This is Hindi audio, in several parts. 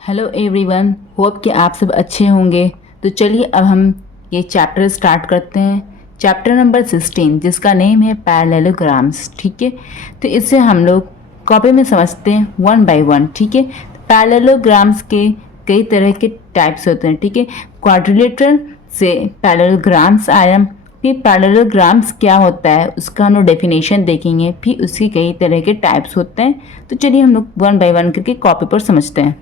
हेलो एवरीवन, होप कि आप सब अच्छे होंगे। तो चलिए अब हम ये चैप्टर स्टार्ट करते हैं। चैप्टर नंबर 16 जिसका नेम है पैरेललोग्राम्स। ठीक है, तो इसे हम लोग कॉपी में समझते हैं वन बाय वन। ठीक है, पैरेललोग्राम्स के कई तरह के टाइप्स होते हैं। ठीक है, क्वाड्रिलेटरल से पैरेललोग्राम्स आया। फिर पैरेललोग्राम्स क्या होता है उसका हम लोग डेफिनेशन देखेंगे। फिर उसके कई तरह के टाइप्स होते हैं। तो चलिए हम लोग वन बाय वन करके कॉपी पर समझते हैं।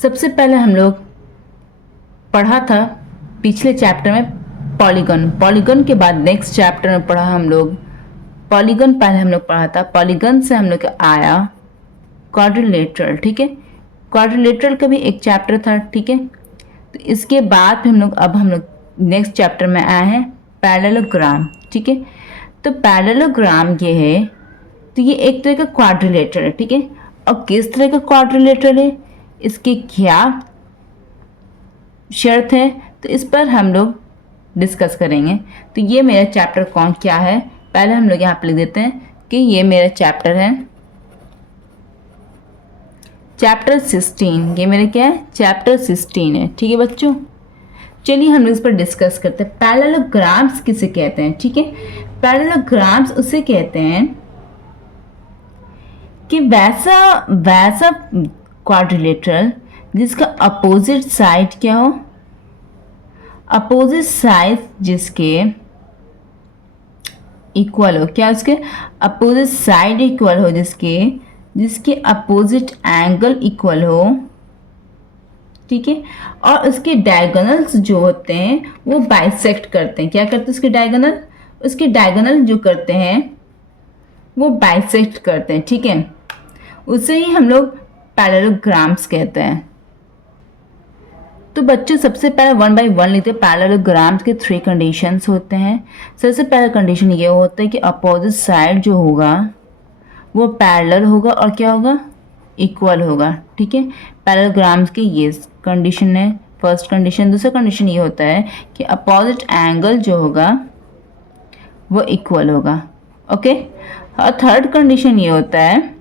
सबसे पहले हम लोग पढ़ा था पिछले चैप्टर में पॉलीगन। पॉलीगन के बाद नेक्स्ट चैप्टर में पढ़ा हम लोग पॉलीगन। पहले हम लोग पढ़ा था पॉलीगन से हम लोग आया क्वाड्रिलेटरल। ठीक है, क्वाड्रिलेटरल का भी एक चैप्टर था। ठीक है, तो इसके बाद हम लोग नेक्स्ट चैप्टर में आए हैं पैरेललोग्राम। ठीक है, तो पैरेललोग्राम ये है, तो ये एक तरह का क्वाड्रिलेटरल है। ठीक है, और किस तरह का क्वाड्रिलेटरल है, इसकी क्या शर्त है, तो इस पर हम लोग डिस्कस करेंगे। तो ये मेरा चैप्टर कौन क्या है, पहले हम लोग यहाँ पर लिख देते हैं कि ये मेरा चैप्टर है चैप्टर 16। ये मेरा क्या है, चैप्टर 16 है। ठीक है बच्चों, चलिए हम लोग इस पर डिस्कस करते हैं। पैरेललोग्राम्स किसे कहते हैं। ठीक है, पैरेललोग्राम्स उसे कहते हैं कि वैसा वैसा क्वाड्रिलेटरल जिसका अपोजिट साइड क्या हो, अपोजिट साइड जिसके इक्वल हो। क्या उसके अपोजिट साइड इक्वल हो, जिसके अपोजिट एंगल इक्वल हो। ठीक है, और उसके डायगोनल्स जो होते हैं वो बाइसेक्ट करते हैं। क्या करते हैं उसके डायगोनल, उसके डायगोनल जो करते हैं वो बाइसेक्ट करते हैं। ठीक है, उसे ही हम लोग पैरेललोग्राम्स कहते हैं। तो बच्चों सबसे पहले वन बाय वन लेते हैं। पैरेललोग्राम्स के 3 कंडीशंस होते हैं। सबसे पहला कंडीशन ये होता है कि अपोजिट साइड जो होगा वो पैरेलल होगा और क्या होगा, इक्वल होगा। ठीक है, पैरेललोग्राम्स की ये कंडीशन है, फर्स्ट कंडीशन। दूसरा कंडीशन ये होता है कि अपोजिट एंगल जो होगा वो इक्वल होगा। ओके, और थर्ड कंडीशन ये होता है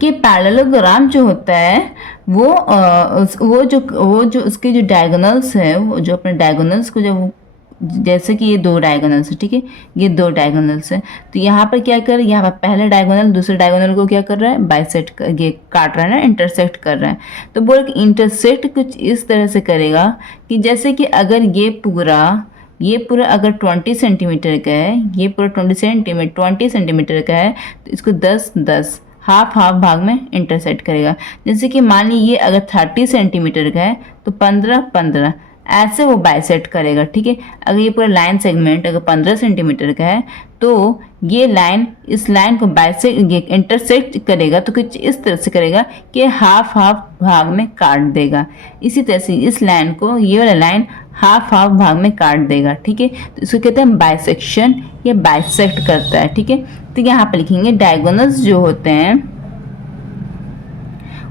कि पैरेललोग्राम जो होता है वो जो उसके जो डायगोनल्स है, वो जो अपने डायगोनल्स को जब जैसे कि ये 2 डायगोनल्स है। ठीक है, ये 2 डायगोनल्स है, तो यहाँ पर क्या कर रहा है, यहाँ पर पहला डायगोनल दूसरे डायगोनल को क्या कर रहा है, बाइसेक्ट ये काट रहा है ना, इंटरसेक्ट कर रहा है। तो बोल कि इंटरसेक्ट कुछ इस तरह से करेगा कि जैसे कि अगर ये पूरा अगर 20 सेंटीमीटर का है, ये पूरा 20 सेंटीमीटर का है, तो इसको 10-10 हाफ भाग में इंटरसेक्ट करेगा। जैसे कि मान लीजिए ये अगर 30 सेंटीमीटर का है तो 15-15 ऐसे वो बाइसेक्ट करेगा। ठीक है, अगर ये पूरा लाइन सेगमेंट अगर 15 सेंटीमीटर का है तो ये लाइन इस लाइन को बाइसेक्ट इंटरसेक्ट करेगा, तो कुछ इस तरह से करेगा कि हाफ भाग में काट देगा। इसी तरह से इस लाइन को, ये वाला लाइन हाफ भाग में काट देगा। ठीक है, तो इसको कहते हैं बाइसेक्शन, ये बाइसेक्ट करता है। ठीक है, तो यहाँ पर लिखेंगे डायगोनल्स जो होते हैं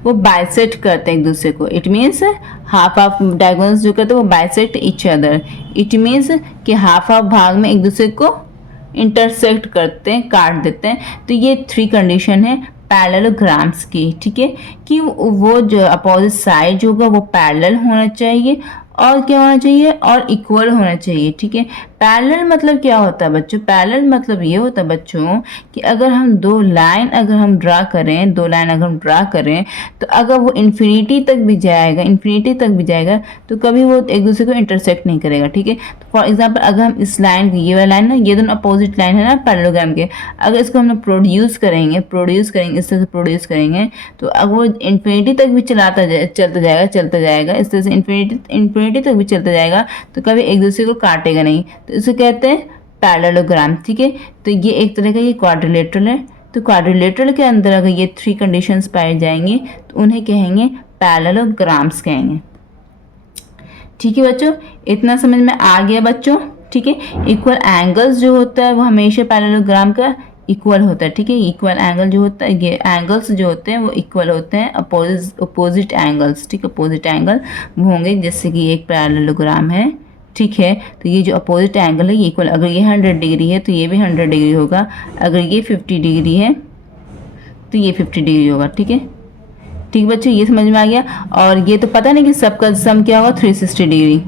वो बाइसेक्ट करते हैं एक दूसरे को। इट मीन्स हाफ डायगोनल्स जो करते हैं वो bisect each other. It means कि हाफ भाग में एक दूसरे को इंटरसेक्ट करते हैं, काट देते हैं। तो ये 3 कंडीशन है पैरेललोग्राम्स की। ठीक है, कि वो जो अपोजिट साइड होगा वो पैरेलल होना चाहिए और क्या होना चाहिए, और इक्वल होना चाहिए। ठीक है, पैरेलल मतलब क्या होता है बच्चों, पैरेलल मतलब ये होता है बच्चों कि अगर हम 2 लाइन अगर हम ड्रा करें, 2 लाइन अगर हम ड्रा करें, तो अगर वो इन्फिनिटी तक भी जाएगा तो कभी वो एक दूसरे को इंटरसेक्ट नहीं करेगा। ठीक है, तो फॉर एग्जाम्पल अगर हम इस लाइन, ये वाला लाइन ना, ये दोनों अपोजिट लाइन है ना पैरेललोग्राम के, अगर इसको हम लोग प्रोड्यूस करेंगे इस तरह से प्रोड्यूस करेंगे, तो अगर वो इन्फिनिटी तक भी चलता जाएगा इस तरह से इन्फिनिटी तक भी चलता जाएगा, तो कभी एक दूसरे को काटेगा नहीं। तो इसे कहते हैं पैरेललोग्राम। ठीक है, तो ये एक तरह का ये क्वाड्रिलेटरल है। तो क्वाड्रिलेटरल के अंदर अगर ये 3 कंडीशंस पाए जाएंगे तो उन्हें कहेंगे पैरेललोग्राम्स कहेंगे। ठीक है बच्चों, इतना समझ में आ गया बच्चों। ठीक है, इक्वल एंगल्स जो होता है वो हमेशा पैरेललोग्राम का इक्वल होता है। ठीक है, इक्वल एंगल जो होता है, ये एंगल्स जो होते हैं वो इक्वल होते हैं, अपोजिट एंगल्स। ठीक है, अपोजिट एंगल होंगे, जैसे कि एक पैरेललोग्राम है ठीक है। तो ये जो अपोजिट एंगल है ये इक्वल, अगर ये 100 डिग्री है तो ये भी 100 डिग्री होगा, अगर ये 50 डिग्री है तो ये 50 डिग्री होगा। ठीक है, ठीक बच्चों, ये समझ में आ गया। और ये तो पता नहीं कि सबका सम क्या होगा, 360 डिग्री।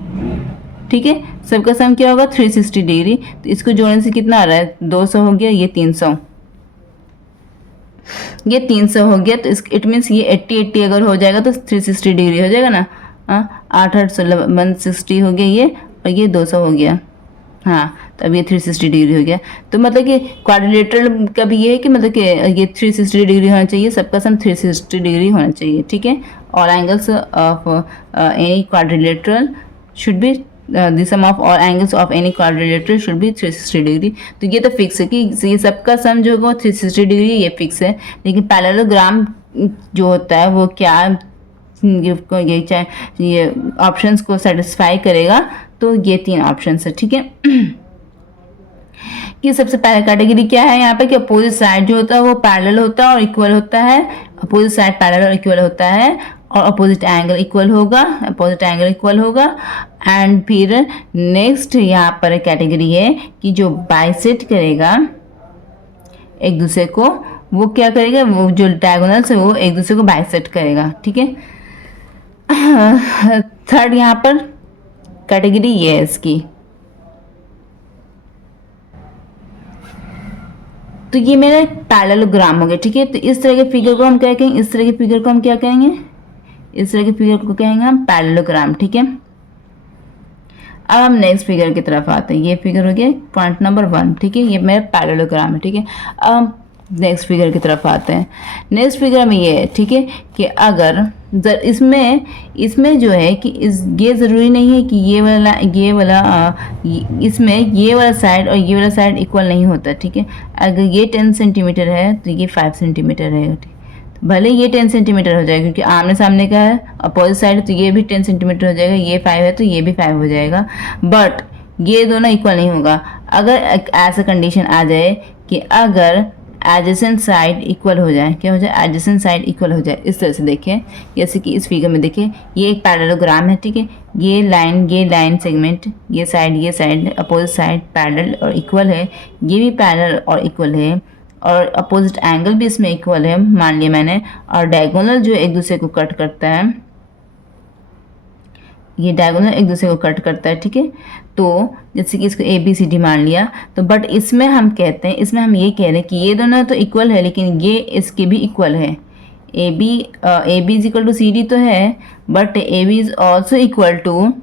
ठीक है, सबका सम क्या होगा, 360 डिग्री। तो इसको जोड़ने से कितना आ रहा है, 200 हो गया, ये 300, ये 300 हो गया। तो इट मीन्स ये 80 अगर हो जाएगा तो 360 डिग्री हो जाएगा ना। 8 8 16 160 हो गया ये, और ये 200 हो गया। हाँ, तो अब ये 360 डिग्री हो गया। तो मतलब कि क्वाड्रिलेटरल का भी ये है कि मतलब कि ये 360 डिग्री होना चाहिए, सबका सम 360 डिग्री होना चाहिए। ठीक है, all angles of any quadrilateral should be the sum of all angles of any quadrilateral should be 360 degree. तो ये तो फिक्स है कि ये सबका सम जो होगा 360 डिग्री, ये फिक्स है। लेकिन पैरेललोग्राम जो होता है वो क्या ये ऑप्शंस को सेटिस्फाई करेगा। तो ये 3 ऑप्शन है। ठीक है, कि सबसे पहला कैटेगरी क्या है यहाँ पे कि अपोजिट साइड जो होता है वो पैरेलल होता है और इक्वल होता है। अपोजिट साइड पैरेलल और इक्वल होता है, और अपोजिट एंगल इक्वल होगा, अपोजिट एंगल इक्वल होगा। एंड फिर नेक्स्ट यहाँ पर कैटेगरी है कि जो बाइसेक्ट करेगा एक दूसरे को, वो क्या करेगा, वो जो डायगोनल्स है वो एक दूसरे को बाइसेक्ट करेगा। ठीक है, थर्ड यहाँ पर कैटेगरी ये है इसकी। तो ये मेरा पैरेललोग्राम हो गया। ठीक है, तो इस तरह के फिगर को हम क्या कहेंगे, इस तरह के फिगर को हम क्या कहेंगे, इस तरह के फिगर को कहेंगे हम पैरेललोग्राम। ठीक है, अब हम नेक्स्ट फिगर की तरफ आते हैं। ये फिगर हो गया पॉइंट नंबर 1। ठीक है, ये मेरा पैरेललोग्राम है। ठीक है, अब हम नेक्स्ट फिगर की तरफ आते हैं। नेक्स्ट फिगर में ये है, ठीक है, कि अगर इसमें जो है कि ये ज़रूरी नहीं है कि इसमें ये वाला साइड और ये वाला साइड इक्वल नहीं होता। ठीक है, अगर ये 10 सेंटीमीटर है तो ये 5 सेंटीमीटर रहेगा। ठीक, भले ये 10 सेंटीमीटर हो जाएगा क्योंकि आमने सामने का है, अपोजिट साइड है तो ये भी 10 सेंटीमीटर हो जाएगा, ये 5 है तो ये भी 5 हो जाएगा, बट ये दोनों इक्वल नहीं होगा। अगर ऐसा कंडीशन आ जाए कि अगर एडजेसेंट साइड इक्वल हो जाए, क्या हो जाए, एडजेसेंट साइड इक्वल हो जाए। इस तरह से देखिए, जैसे कि इस फिगर में देखिए, ये एक पैरेललोग्राम है। ठीक है, ये लाइन सेगमेंट, ये साइड अपोजिट साइड पैरेलल और इक्वल है, ये भी पैरेलल और इक्वल है, और अपोजिट एंगल भी इसमें इक्वल है मान लिया मैंने, और डायगोनल जो एक दूसरे को कट करता है, ये डायगोनल एक दूसरे को कट करता है। ठीक है, तो जैसे कि इसको ABCD मान लिया, तो बट इसमें हम कहते हैं, इसमें हम ये कह रहे हैं कि ये दोनों तो इक्वल है लेकिन ये इसके भी इक्वल है। AB is equal to CD तो है, but AB is also equal to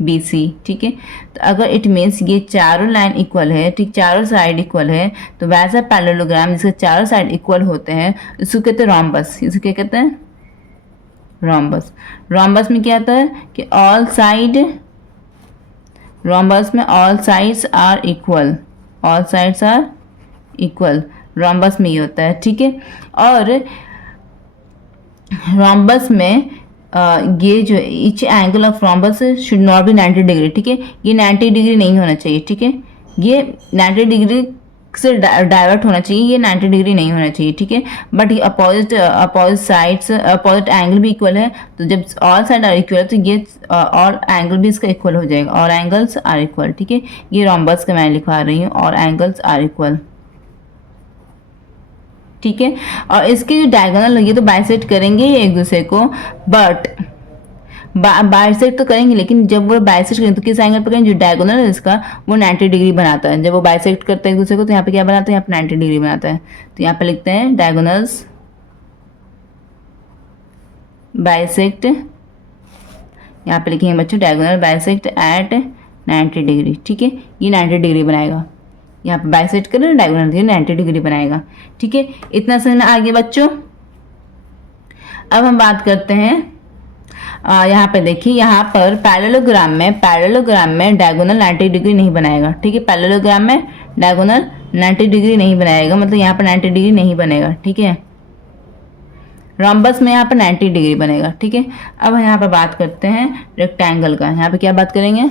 BC। ठीक है, तो अगर इट मीन्स ये चारों लाइन इक्वल है, ठीक, चारों साइड इक्वल है, तो वैसा पैरेललोग्राम जिसके चारों साइड इक्वल होते हैं इसको कहते हैं रोम्बस। इसको क्या कहते हैं, रोम्बस। रोम्बस में क्या आता है कि रोम्बस में all sides are equal, all sides are equal, rhombus में ये होता है। ठीक है, और रोम्बस में ये जो each angle of rhombus should not be 90 degree. ठीक है, ये 90 डिग्री नहीं होना चाहिए। ठीक है, ये 90 डिग्री से डाइवर्ट होना चाहिए, ये 90 डिग्री नहीं होना चाहिए। ठीक है, बट ये अपोजिट साइड्स, अपोजिट एंगल भी इक्वल है, तो जब ऑल साइड आर इक्वल तो ये ऑल एंगल भी इसका इक्वल हो जाएगा, ऑल एंगल्स आर इक्वल। ठीक है, ये रोम्बस का मैं लिखवा रही हूँ, ऑल एंगल्स आर इक्वल। ठीक है, और इसके जो डायगोनल ये तो बाइसेक्ट करेंगे एक दूसरे को, बट बाइसेक्ट तो करेंगे, लेकिन जब वो बाइसेक्ट करेंगे तो किस एंगल पर करेंगे, जो डायगोनल है इसका वो 90 डिग्री बनाता है। जब वो बाइसेक्ट करते हैं एक दूसरे को तो यहाँ पे क्या बनाता है, यहाँ पे 90 डिग्री बनाता है। तो यहाँ पे लिखते हैं डायगोनल्स बाइसेक्ट, यहाँ पे लिखेंगे बच्चों डायगोनल बाइसेक्ट एट 90 डिग्री। ठीक है, ये 90 डिग्री बनाएगा, यहाँ पे बाइसेक्ट करें डायगोनल, ये 90 डिग्री बनाएगा। ठीक है, इतना समझ में आ गया बच्चों। अब हम बात करते हैं यहाँ पे देखिए, यहाँ पर पैरेललोग्राम में डायगोनल 90 डिग्री नहीं बनाएगा। ठीक है, पैरेललोग्राम में डायगोनल 90 डिग्री नहीं बनाएगा, मतलब यहाँ पर 90 डिग्री नहीं बनेगा। ठीक है, रोम्बस में यहाँ पर 90 डिग्री बनेगा। ठीक है, अब यहाँ पर बात करते हैं रेक्टेंगल का। यहाँ पे क्या बात करेंगे,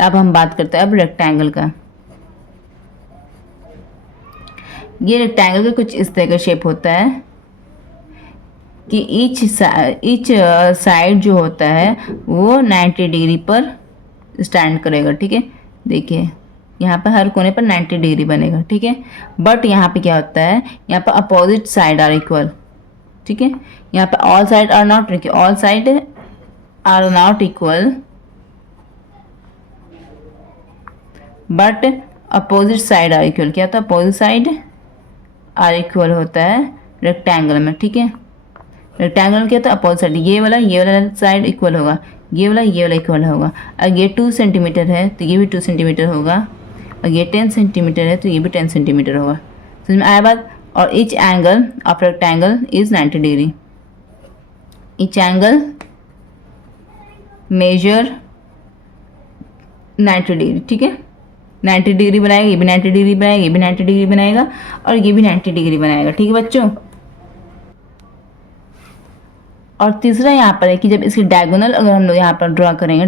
अब हम बात करते हैं अब रेक्टेंगल का। ये रेक्टेंगल का कुछ इस तरह का शेप होता है कि ईच साइड जो होता है वो 90 डिग्री पर स्टैंड करेगा, ठीक है। देखिए यहाँ पर हर कोने पर 90 डिग्री बनेगा, ठीक है। बट यहाँ पे क्या होता है, यहाँ पर अपोजिट साइड आर इक्वल, ठीक है। यहाँ पर all side are not, all side are not equal but opposite side are equal. क्या होता है, अपोजिट साइड आर इक्वल होता है रेक्टेंगल में, ठीक है। रेक्टेंगल में क्या होता है, अपोजिट साइड, ये वाला साइड इक्वल होगा, ये वाला इक्वल होगा। अगर ये 2 सेंटीमीटर है तो ये भी 2 सेंटीमीटर होगा, और ये 10 सेंटीमीटर है तो ये भी 10 सेंटीमीटर होगा। समझ में आया बात। और each angle of rectangle is 90 degree. Each angle measure 90 degree, ठीक है। 90 डिग्री बनाएगा, ये भी 90 डिग्री बनाएगा, ये भी 90 डिग्री बनाएगा, और ये भी 90 डिग्री बनाएगा, ठीक है बच्चों। और तीसरा यहाँ पर है कि जब इसकी डायगोनल अगर हम लोग यहाँ पर ड्रा करेंगे,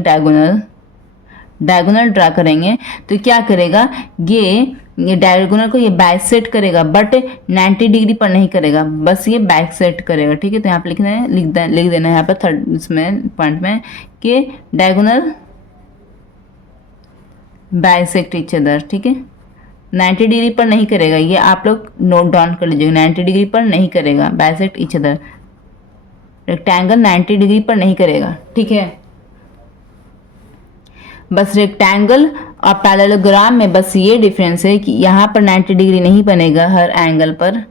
डायगोनल ड्रा करेंगे तो क्या करेगा, ये डायगोनल को ये बाइसेक्ट करेगा, बट 90 डिग्री पर नहीं करेगा, बस ये बाइसेक्ट करेगा, ठीक है। तो यहाँ पर लिख देना है यहाँ पर थर्ड इसमें पॉइंट में कि डायगोनल बाइसेक्ट ईच अदर, ठीक है। 90 डिग्री पर नहीं करेगा, ये आप लोग नोट डाउन कर लीजिएगा, 90 डिग्री पर नहीं करेगा, bisect each other. Rectangle 90 degree पर नहीं करेगा, ठीक है। बस रेक्टेंगल और पैरेललोग्राम में बस ये डिफरेंस है कि यहाँ पर 90 डिग्री नहीं बनेगा हर एंगल पर,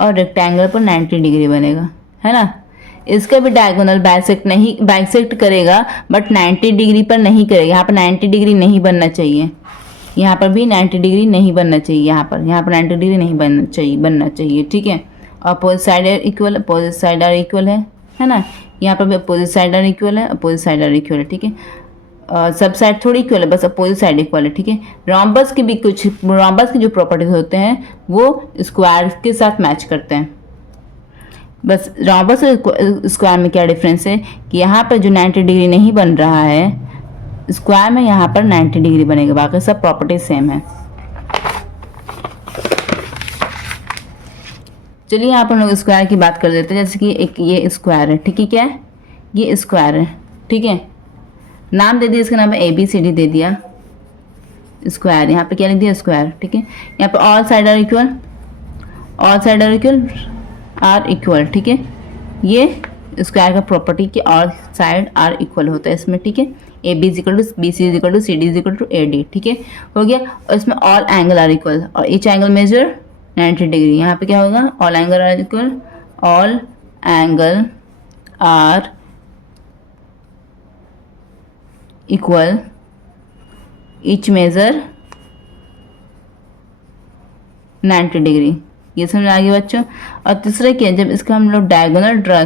और रेक्टेंगल पर 90 डिग्री बनेगा, है ना। इसका भी डायगोनल बाइसेक्ट करेगा, बट 90 डिग्री पर नहीं करेगा। यहाँ पर 90 डिग्री नहीं बनना चाहिए, यहाँ पर भी 90 डिग्री नहीं बनना चाहिए, यहाँ पर 90 डिग्री नहीं बनना चाहिए, ठीक है। Opposite side are equal, opposite side are equal है ना। यहाँ पर भी अपोजिट साइड आर इक्वल है, अपोजिट साइड आर इक्वल है, ठीक है। सब साइड थोड़ी इक्वल है, बस अपोजिट साइड इक्वल है, ठीक है। रोम्बस की जो प्रॉपर्टीज होते हैं वो स्क्वायर के साथ मैच करते हैं। बस रोम्बस और स्क्वायर में क्या डिफरेंस है कि यहाँ पर जो 90 डिग्री नहीं बन रहा है, स्क्वायर में यहाँ पर 90 डिग्री बनेगा, बाकी सब प्रॉपर्टी सेम है। चलिए यहाँ पर हम लोग स्क्वायर की बात कर देते हैं। जैसे कि एक ये स्क्वायर है, ठीक है, क्या है, ये स्क्वायर है, ठीक है। नाम दे दिया, इसका नाम है ABCD दे दिया, स्क्वायर। यहाँ पे क्या लिख दिया, स्क्वायर, ठीक है। यहाँ पे ऑल साइड आर इक्वल, ठीक है। ये स्क्वायर का प्रॉपर्टी कि ऑल साइड आर इक्वल होता है इसमें, ठीक है। AB equal to BC equal to CD equal to AD, ठीक है, हो गया। और इसमें ऑल एंगल आर इक्वल, और ईच एंगल मेजर 90 डिग्री। यहाँ पे क्या होगा, all angle are equal, all angle are equal, each measure 90 degree. ये समझ आ गया बच्चों। और तीसरा क्या, जब इसका हम लोग डायगोनल ड्रा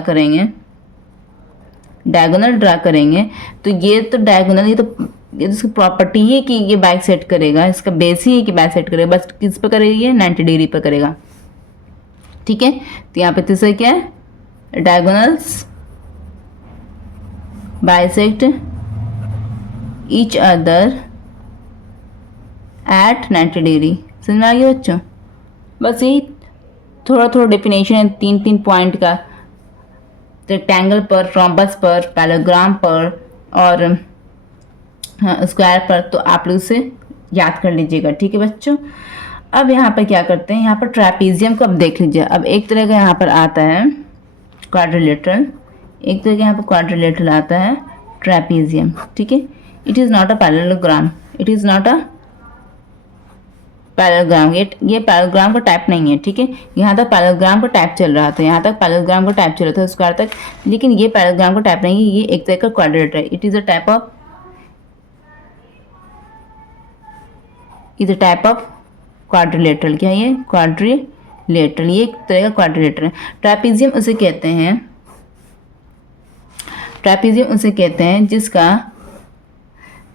करेंगे तो ये तो डायगोनल, ये तो इसकी प्रॉपर्टी ही है कि ये बाइक सेट करेगा, इसका बेस ही है कि बाइक सेट करेगा, बस किस पर करेगा, ये 90 डिग्री पर करेगा, ठीक है। तो यहाँ पे तीसरा क्या है, diagonals bisect each other at 90 degree. समझ में आ गया बच्चों। बस यही थोड़ा डेफिनेशन है 3 पॉइंट का, रेक्टेंगल पर, रोम्बस पर, पैरेललोग्राम पर और स्क्वायर पर। तो आप लोग इसे याद कर लीजिएगा, ठीक है बच्चों। अब यहाँ पर क्या करते हैं, यहाँ पर ट्रैपीजियम को अब देख लीजिए। अब एक तरह का यहाँ पर आता है क्वाड्रिलेटरल, एक तरह का यहाँ पर क्वाड्रिलेटरल आता है ट्रैपीजियम, ठीक है। It is not a parallelogram, ये पैरेललोग्राम का टाइप नहीं है, ठीक है। यहाँ तक पैरेललोग्राम का टाइप चल रहा था, यहाँ तक पैरेललोग्राम का टाइप चल रहा था स्क्वायर तक, लेकिन ये पैरेललोग्राम का टाइप नहीं है, ये एक तरह का क्वाड्रिलेटरल है। It is a type of quadrilateral. क्या है ये, क्वाड्रिलेटरल, ये एक तरह का क्वाड्रिलेटरल है। ट्रैपीजियम उसे कहते हैं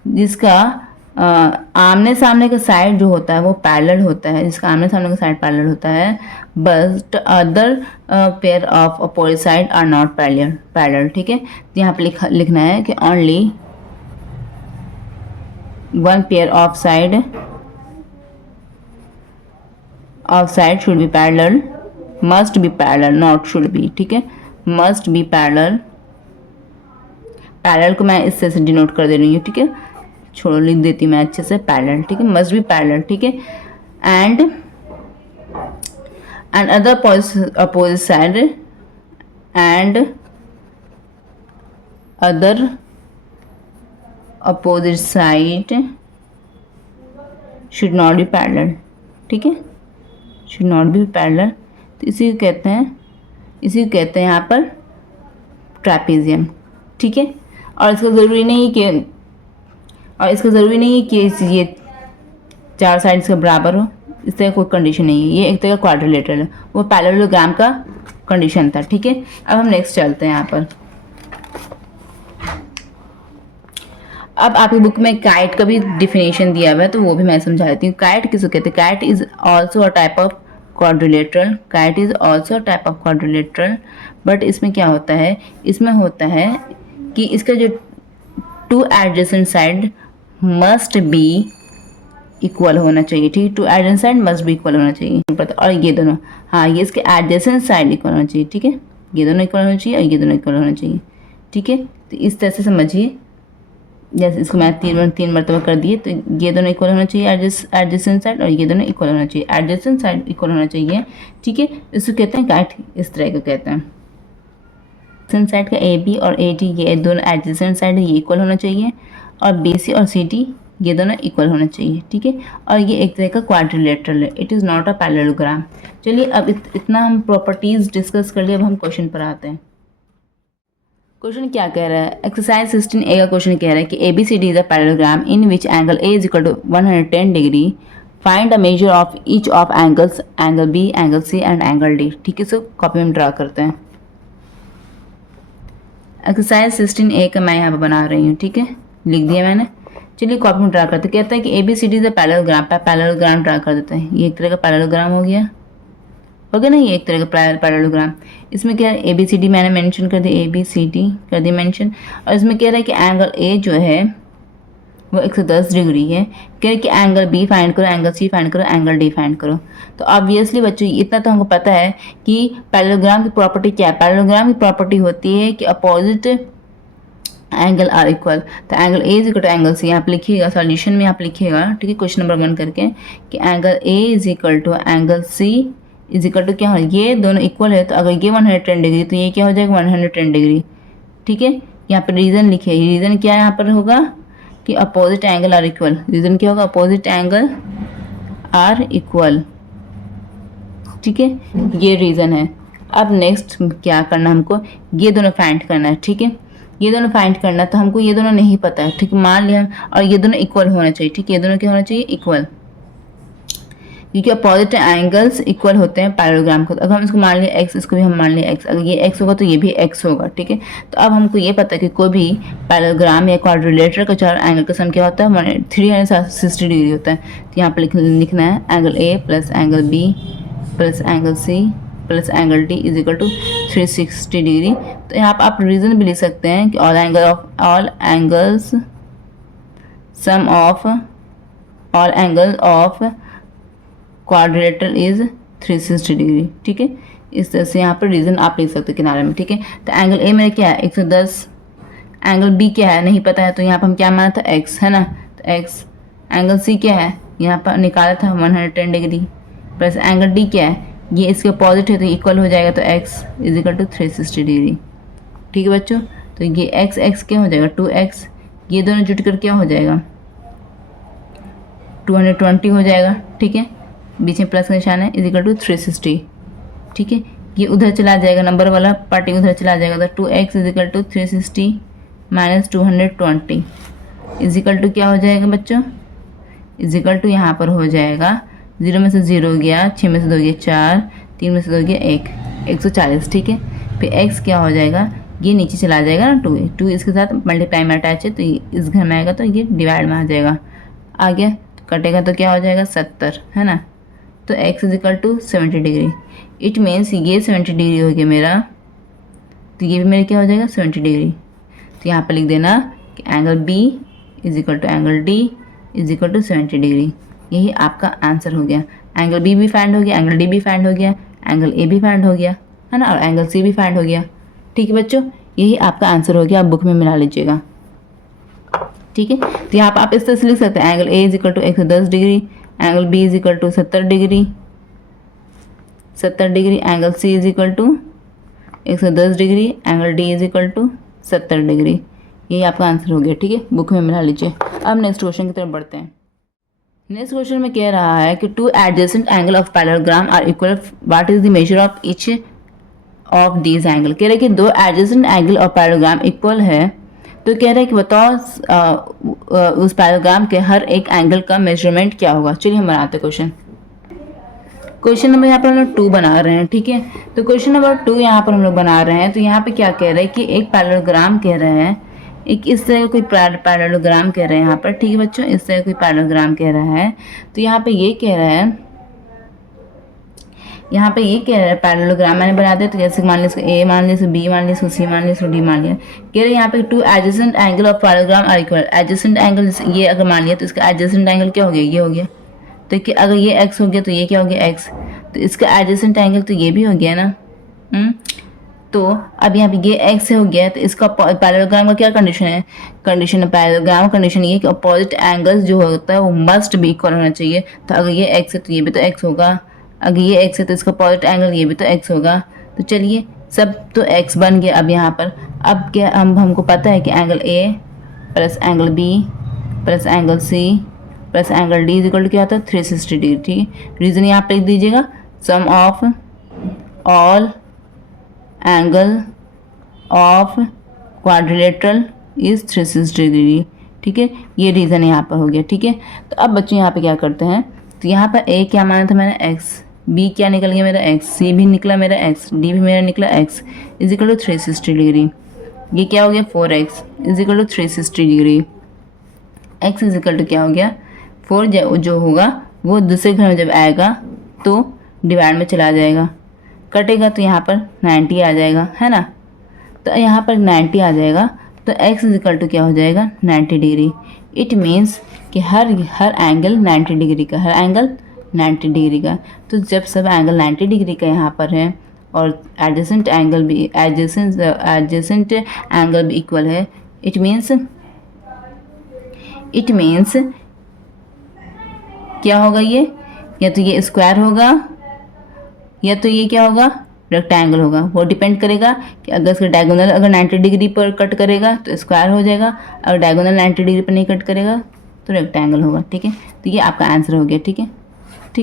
जिसका आमने सामने का साइड जो होता है वो पैरेलल होता है, जिसका आमने सामने का साइड पैरेलल होता है, but other pair of opposite side are not parallel, ठीक है। तो यहाँ पे लिखना है कि only one pair of side should be parallel, must be parallel, not should be, ठीक है, मस्ट बी पैरेलल। पैरेलल को मैं इससे डिनोट कर दे रही हूँ, ठीक है। छोड़ो, लिख देती मैं अच्छे से, पैरेलल, ठीक है, मस्ट बी पैरेलल, ठीक है। And other opposite side and other opposite side should not be parallel, ठीक है, शुड नॉट बी पैरेलल। तो इसी को कहते हैं यहाँ पर ट्रैपेजियम, ठीक है। और इसका ज़रूरी नहीं कि ये चार साइड्स का बराबर हो, इस तरह कोई कंडीशन नहीं है, ये एक तरह का क्वाड्रिलेटरल है, वो पैरेललोग्राम का कंडीशन था, ठीक है। अब हम नेक्स्ट चलते हैं यहाँ पर। अब आपकी बुक में काइट का भी डिफिनेशन दिया हुआ है, तो वो भी मैं समझा देती हूँ। काइट किसको कहते हैं? Kite is also a type of quadrilateral, kite is also a type of quadrilateral, but इसमें क्या होता है, इसमें होता है कि इसका जो two adjacent side must be equal होना चाहिए, ठीक है, two adjacent side must be equal होना चाहिए। और ये दोनों, हाँ, ये इसके एडजेसेंट साइड इक्वल होना चाहिए, ठीक है, ये दोनों इक्वल होना चाहिए और ये दोनों इक्वल होना चाहिए, ठीक है। तो इस तरह से समझिए, जैसे इसको मैं तीन मरतबा कर दिए, तो ये दोनों इक्वल होना चाहिए एडजेसेंट साइड, और ये दोनों इक्वल होना चाहिए, एडजेसेंट साइड इक्वल होना चाहिए, ठीक है। इसको कहते हैं काइट, इस तरह को कहते हैं। एडजेसेंट साइड का ए बी और ए डी, ये दोनों एडजेसेंट साइड है, ये इक्वल होना चाहिए, और बी सी और सी डी ये दोनों इक्वल होना चाहिए, ठीक है। और ये एक तरह का क्वाड्रिलेटरल है, it is not a parallelogram. चलिए, अब इतना हम प्रॉपर्टीज डिस्कस कर लिए, अब हम क्वेश्चन पर आते हैं। क्वेश्चन क्या कह रहा है? एक्सरसाइज 16A का क्वेश्चन कह रहा है कि ABCD is a parallelogram in which angle A is equal to 110 degree, find a measure of each of angles, angle B, angle C and angle D, ठीक है। सो कॉपी में ड्रा करते हैं। एक्सरसाइज 16A का मैं यहाँ पर बना रही हूँ, ठीक है, लिख दिया मैंने। चलिए कॉपी में ड्रा करते हैं। कहता है कि ABCD is a parallelogram draw कर देते हैं। ये एक तरह का पैरेललोग्राम हो गया ना, ये एक तरह का पैरेललोग्राम। इसमें क्या है, ABCD मैंने मेंशन कर दिया, ABCD कर दिया मेंशन। और इसमें कह रहा है कि एंगल A जो है वो 110 डिग्री है। कह रहे कि एंगल B फाइंड करो, एंगल C फाइंड करो, एंगल D फाइंड करो। तो ऑब्वियसली बच्चों इतना तो हमको पता है कि पैरेललोग्राम की प्रॉपर्टी क्या है। पैरेललोग्राम की प्रॉपर्टी होती है कि अपोजिट एंगल आर इक्वल। तो angle A is equal to angle C, यहाँ पे लिखिएगा, सॉल्यूशन में आप लिखिएगा, ठीक है, क्वेश्चन नंबर 1 करके, कि angle A is equal to angle C is equal to क्या हो, ये दोनों इक्वल है, तो अगर ये 110 डिग्री तो ये क्या हो जाएगा 110 डिग्री, ठीक है। यहाँ पर रीज़न लिखिए, रीज़न क्या यहाँ पर होगा कि opposite angle are equal. Reason क्या होगा, अपोजिट एंगल आर इक्वल, ठीक है, ये रीज़न है। अब नेक्स्ट क्या करना, हमको ये दोनों फाइंड करना है, ठीक है, ये दोनों फाइंड करना है। तो हमको ये दोनों नहीं पता है, ठीक है, मान लिया, और ये दोनों इक्वल होना चाहिए, ठीक है, ये दोनों क्या होना चाहिए, इक्वल, क्योंकि अपोजिट एंगल्स इक्वल होते हैं पैरेललोग्राम को। तो अगर हम इसको मान लिया x, इसको भी हम मान लिया x, अगर ये x होगा तो ये भी x होगा, ठीक है। तो अब हमको ये पता है कि कोई भी पैरेललोग्राम या क्वाड्रिलेटरल का चार एंगल का सम क्या होता है, 360 डिग्री होता है। तो यहाँ पर लिखना है angle A plus angle B plus angle C plus angle D is equal to 360 degree. तो यहाँ पर आप रीज़न भी लिख सकते हैं कि all angles sum of all angle of quadrilateral is 360 degree, ठीक है। इस तरह से यहाँ पर रीज़न आप लिख सकते हैं किनारे में, ठीक है। तो एंगल A मेरा क्या है 110, एंगल B क्या है नहीं पता है, तो यहाँ पर हम क्या माना था x, है ना, तो x। एंगल C क्या है, यहाँ पर निकाला था 110 डिग्री, प्लस एंगल D क्या है, ये इसके अपोजिट है तो इक्वल हो जाएगा, तो x is equal to 360 degree, ठीक है बच्चों। तो ये x क्या हो जाएगा 2x, ये दोनों जुट कर क्या हो जाएगा 220 हो जाएगा, ठीक है, बीच में प्लस का निशान है, इज इक्वल टू 360, ठीक है। ये उधर चला जाएगा, नंबर वाला पार्टी उधर चला जाएगा, तो 2x is equal to 360 minus 220 is equal to क्या हो जाएगा बच्चों, इज इक्वल टू यहाँ पर हो जाएगा 0 में से 0 गया, 6 में से 2 गया 4, 3 में से 2 गया 1, 140, ठीक है। फिर x क्या हो जाएगा, ये नीचे चला जाएगा ना, 2 इसके साथ मल्टीप्लाई में अटैच है, तो इस घर में आएगा तो ये डिवाइड में आ जाएगा, आ गया, तो कटेगा तो क्या हो जाएगा 70, है ना। तो x is equal to 70 degree, it means ये 70 डिग्री हो गया मेरा, तो ये भी मेरा क्या हो जाएगा 70 डिग्री। तो यहाँ पर लिख देना कि angle B is equal to angle D is equal to 70 degree, यही आपका आंसर हो गया। एंगल B भी फाइंड हो गया, एंगल D भी फाइंड हो गया, एंगल A भी फाइंड हो गया, है ना, और एंगल C भी फाइंड हो गया, ठीक है बच्चों, यही आपका आंसर हो गया। आप बुक में मिला लीजिएगा। ठीक है। तो यहाँ पर आप इस तरह से लिख सकते हैं, angle A is equal to 110 degree, angle B is equal to 70 degree, angle C is equal to 110 degree, angle D is equal to 70 degree. यही आपका आंसर हो गया, ठीक है। बुक में मिला लीजिए। अब नेक्स्ट क्वेश्चन की तरफ बढ़ते हैं। नेक्स्ट क्वेश्चन में कह रहा है कि two adjacent angle of parallelogram are equal, what is the measure of each of these angle. कह रहे हैं कि दो adjacent angle of parallelogram equal है, तो कह रहे हैं कि बताओ उस पैरेललोग्राम के हर एक एंगल का मेजरमेंट क्या होगा। चलिए हम बनाते हैं क्वेश्चन। क्वेश्चन नंबर यहाँ पर हम लोग 2 बना रहे हैं, ठीक है। तो क्वेश्चन नंबर 2 यहाँ पर हम लोग बना रहे हैं। तो यहाँ पे क्या कह रहे हैं कि एक पैरेललोग्राम कह रहे हैं, एक इस तरह का कोई पैरेललोग्राम कह रहे हैं यहाँ पर, ठीक है बच्चों, इस तरह कोई पैरेललोग्राम कह रहा है। तो यहाँ पे ये कह रहा है, यहाँ पे ये कह रहा है पैरेललोग्राम मैंने बना दिया। तो जैसे मान लिया इसको ए मान लिया, इसको बी मान लिया, इसको सी मान लिया, इसको डी मान लिया। कह रहे हैं यहाँ पे two adjacent angle of parallelogram are equal. Adjacent angle ये अगर मान लिया तो इसका एडजेसेंट एंगल क्या हो गया, ये हो गया। तो कि अगर ये एक्स हो गया तो ये क्या हो गया, एक्स। तो इसका एडजेसेंट एंगल तो ये भी हो गया ना। तो अब यहाँ पे ये एक्स हो गया, तो इसका पैरेललोग्राम का क्या कंडीशन है, पैरेललोग्राम कंडीशन ये कि अपोजिट एंगल्स जो होता है वो मस्ट बी इक्वल होना चाहिए। तो अगर ये एक्स है तो ये भी तो एक्स होगा, अगर ये एक्स है तो इसका अपोजिट एंगल ये भी तो एक्स होगा। तो चलिए सब तो एक्स बन गया। अब यहाँ पर अब क्या हमको पता है कि angle A plus angle B plus angle C plus angle D is equal to क्या होता है, 360 डिग्री, ठीक है। रीजन यहाँ पे लिख दीजिएगा, sum of all angle of quadrilateral is 360 degree, ठीक है। ये रीज़न यहाँ पर हो गया, ठीक है। तो अब बच्चों यहाँ पे क्या करते हैं, तो यहाँ पर ए क्या माना था मैंने, एक्स, बी क्या निकल गया मेरा एक्स, सी भी निकला मेरा एक्स, डी भी मेरा निकला x is equal to 360 degree. ये क्या हो गया 4x is equal to 360 degree. X is equal to क्या हो गया 4, जो होगा वो दूसरे घर में जब आएगा तो डिवाइड में चला जाएगा, कटेगा तो यहाँ पर 90 आ जाएगा, है ना। तो यहाँ पर 90 आ जाएगा, तो x इज इक्वल टू क्या हो जाएगा 90 डिग्री। इट मीन्स कि हर एंगल 90 डिग्री का, हर एंगल 90 डिग्री का। तो जब सब एंगल 90 डिग्री का यहाँ पर है और एडजेसेंट एंगल भी इक्वल है, इट मीन्स क्या होगा, ये या तो ये स्क्वायर होगा या तो ये क्या होगा रेक्टेंगल होगा। वो डिपेंड करेगा कि अगर इसका डायगोनल अगर 90 डिग्री पर कट करेगा तो स्क्वायर हो जाएगा, अगर डायगोनल 90 डिग्री पर नहीं कट करेगा तो रेक्टेंगल होगा, ठीक है। तो ये आपका आंसर हो गया, ठीक है। तो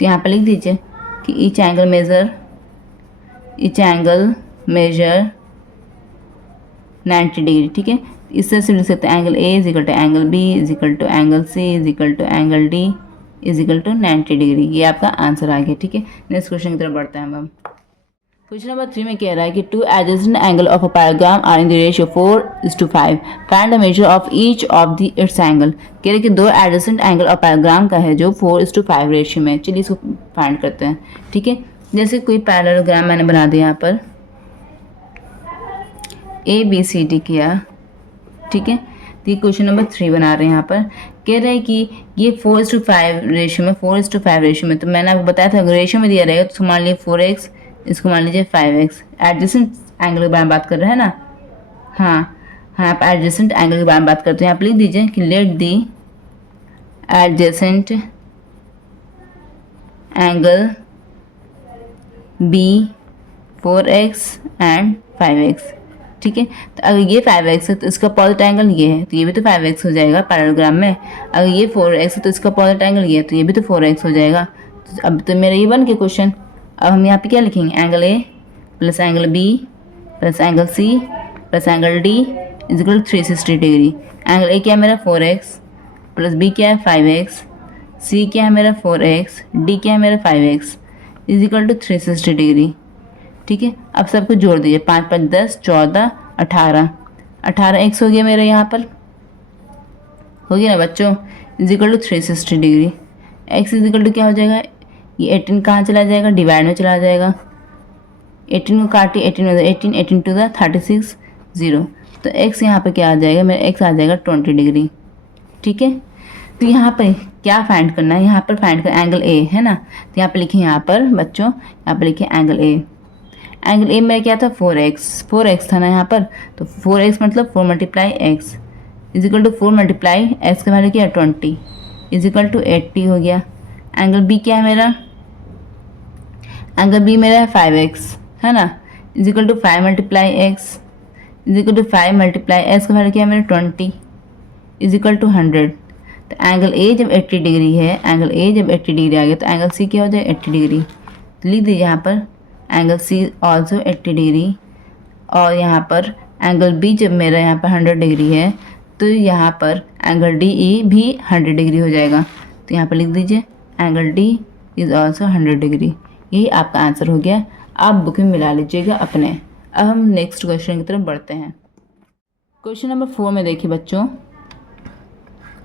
यहाँ पर लिख दीजिए कि ईच एंगल मेजर 90 डिग्री, ठीक है। इस तरह से लिख सकते हैं, angle A is equal to angle B is equal to angle C is equal to angle D is equal to 90 degree. ये आपका आंसर आ गया, ठीक है। नेक्स्ट क्वेश्चन की तरफ बढ़ते हैं हम। क्वेश्चन नंबर 3 में कह रहा है कि two adjacent angle of a parallelogram are in the ratio 4:5, find the measure of each of the its angle. कह रहे कि दो एडजेसेंट एंगल ऑफ पैराग्राम का है जो 4:5 रेशियो में। चलिए इसको फाइंड करते हैं, ठीक है। जैसे कोई पैरेललोग्राम मैंने बना दिया यहाँ पर ABCD किया, ठीक है। तो ये क्वेश्चन नंबर 3 बना रहे हैं। यहाँ पर कह रहे हैं कि ये 4:5 रेशियो में, 4:5 रेशियो में। तो मैंने आपको बताया था रेशियो में दिया रहेगा तो मान लीजिए 4x, इसको मान लीजिए 5x। एडजेसेंट एंगल के बारे में बात कर रहे हैं ना, हाँ, आप एडजेसेंट एंगल के बारे में बात करते हैं। आप लिख दीजिए कि let the adjacent angle be 4x and 5x, ठीक है। तो अगर ये 5x है तो इसका अपोजिट एंगल ये है, तो ये भी तो 5x हो जाएगा पैरेललोग्राम में। अगर ये 4x है तो इसका अपोजिट एंगल ये है, तो ये भी तो 4x हो जाएगा। तो अब तो मेरा ये बन गया क्वेश्चन। अब हम यहाँ पे क्या लिखेंगे, angle A plus angle B plus angle C plus angle D is equal to 360 degree. Angle A क्या है मेरा 4x प्लस बी क्या है 5x, सी क्या है मेरा 4x, डी क्या है मेरा 5x is equal to 360 degree, ठीक है। अब सबको जोड़ दीजिए, 5 5 10 14 18 x हो गया मेरा यहाँ पर, हो गया ना बच्चों, is equal to 360 degree. x is equal to क्या हो जाएगा, ये 18 कहाँ चला जाएगा, डिवाइड में चला जाएगा। 18 को काटिए, 18 टू द 36 0। तो x यहाँ पे क्या आ जाएगा, मेरा x आ जाएगा 20 डिग्री, ठीक है। तो यहाँ पर क्या फाइंड करना है, यहाँ पर फाइंड करना एंगल a है ना। तो यहाँ पे लिखे, यहाँ पर बच्चों यहाँ पे लिखे एंगल a। मेरा क्या था 4x था ना यहाँ पर, तो 4x मतलब 4 × x, is equal to 4 multiply x का वैल्यू क्या है 20 इज इक्वल टू 80 हो गया। एंगल बी क्या है मेरा, एंगल बी मेरा है 5x है ना, is equal to 5 multiply x is equal to 5 multiply x का वैल्यू क्या है मेरा 20 इज इक्वल टू 100। तो एंगल ए जब 80 डिग्री है, एंगल ए जब 80 डिग्री आ गया तो एंगल सी क्या हो जाएगा 80 डिग्री। तो लिख दीजिए यहाँ पर एंगल सी ऑल्सो 80 डिग्री, और यहाँ पर एंगल बी जब मेरा यहाँ पर 100 डिग्री है तो यहाँ पर एंगल डी ई भी 100 डिग्री हो जाएगा। तो यहाँ पर लिख दीजिए angle D is also 100 degree. यही आपका आंसर हो गया। आप बुक में मिला लीजिएगा अपने। अब हम नेक्स्ट क्वेश्चन की तरफ बढ़ते हैं। क्वेश्चन नंबर 4 में देखिए बच्चों,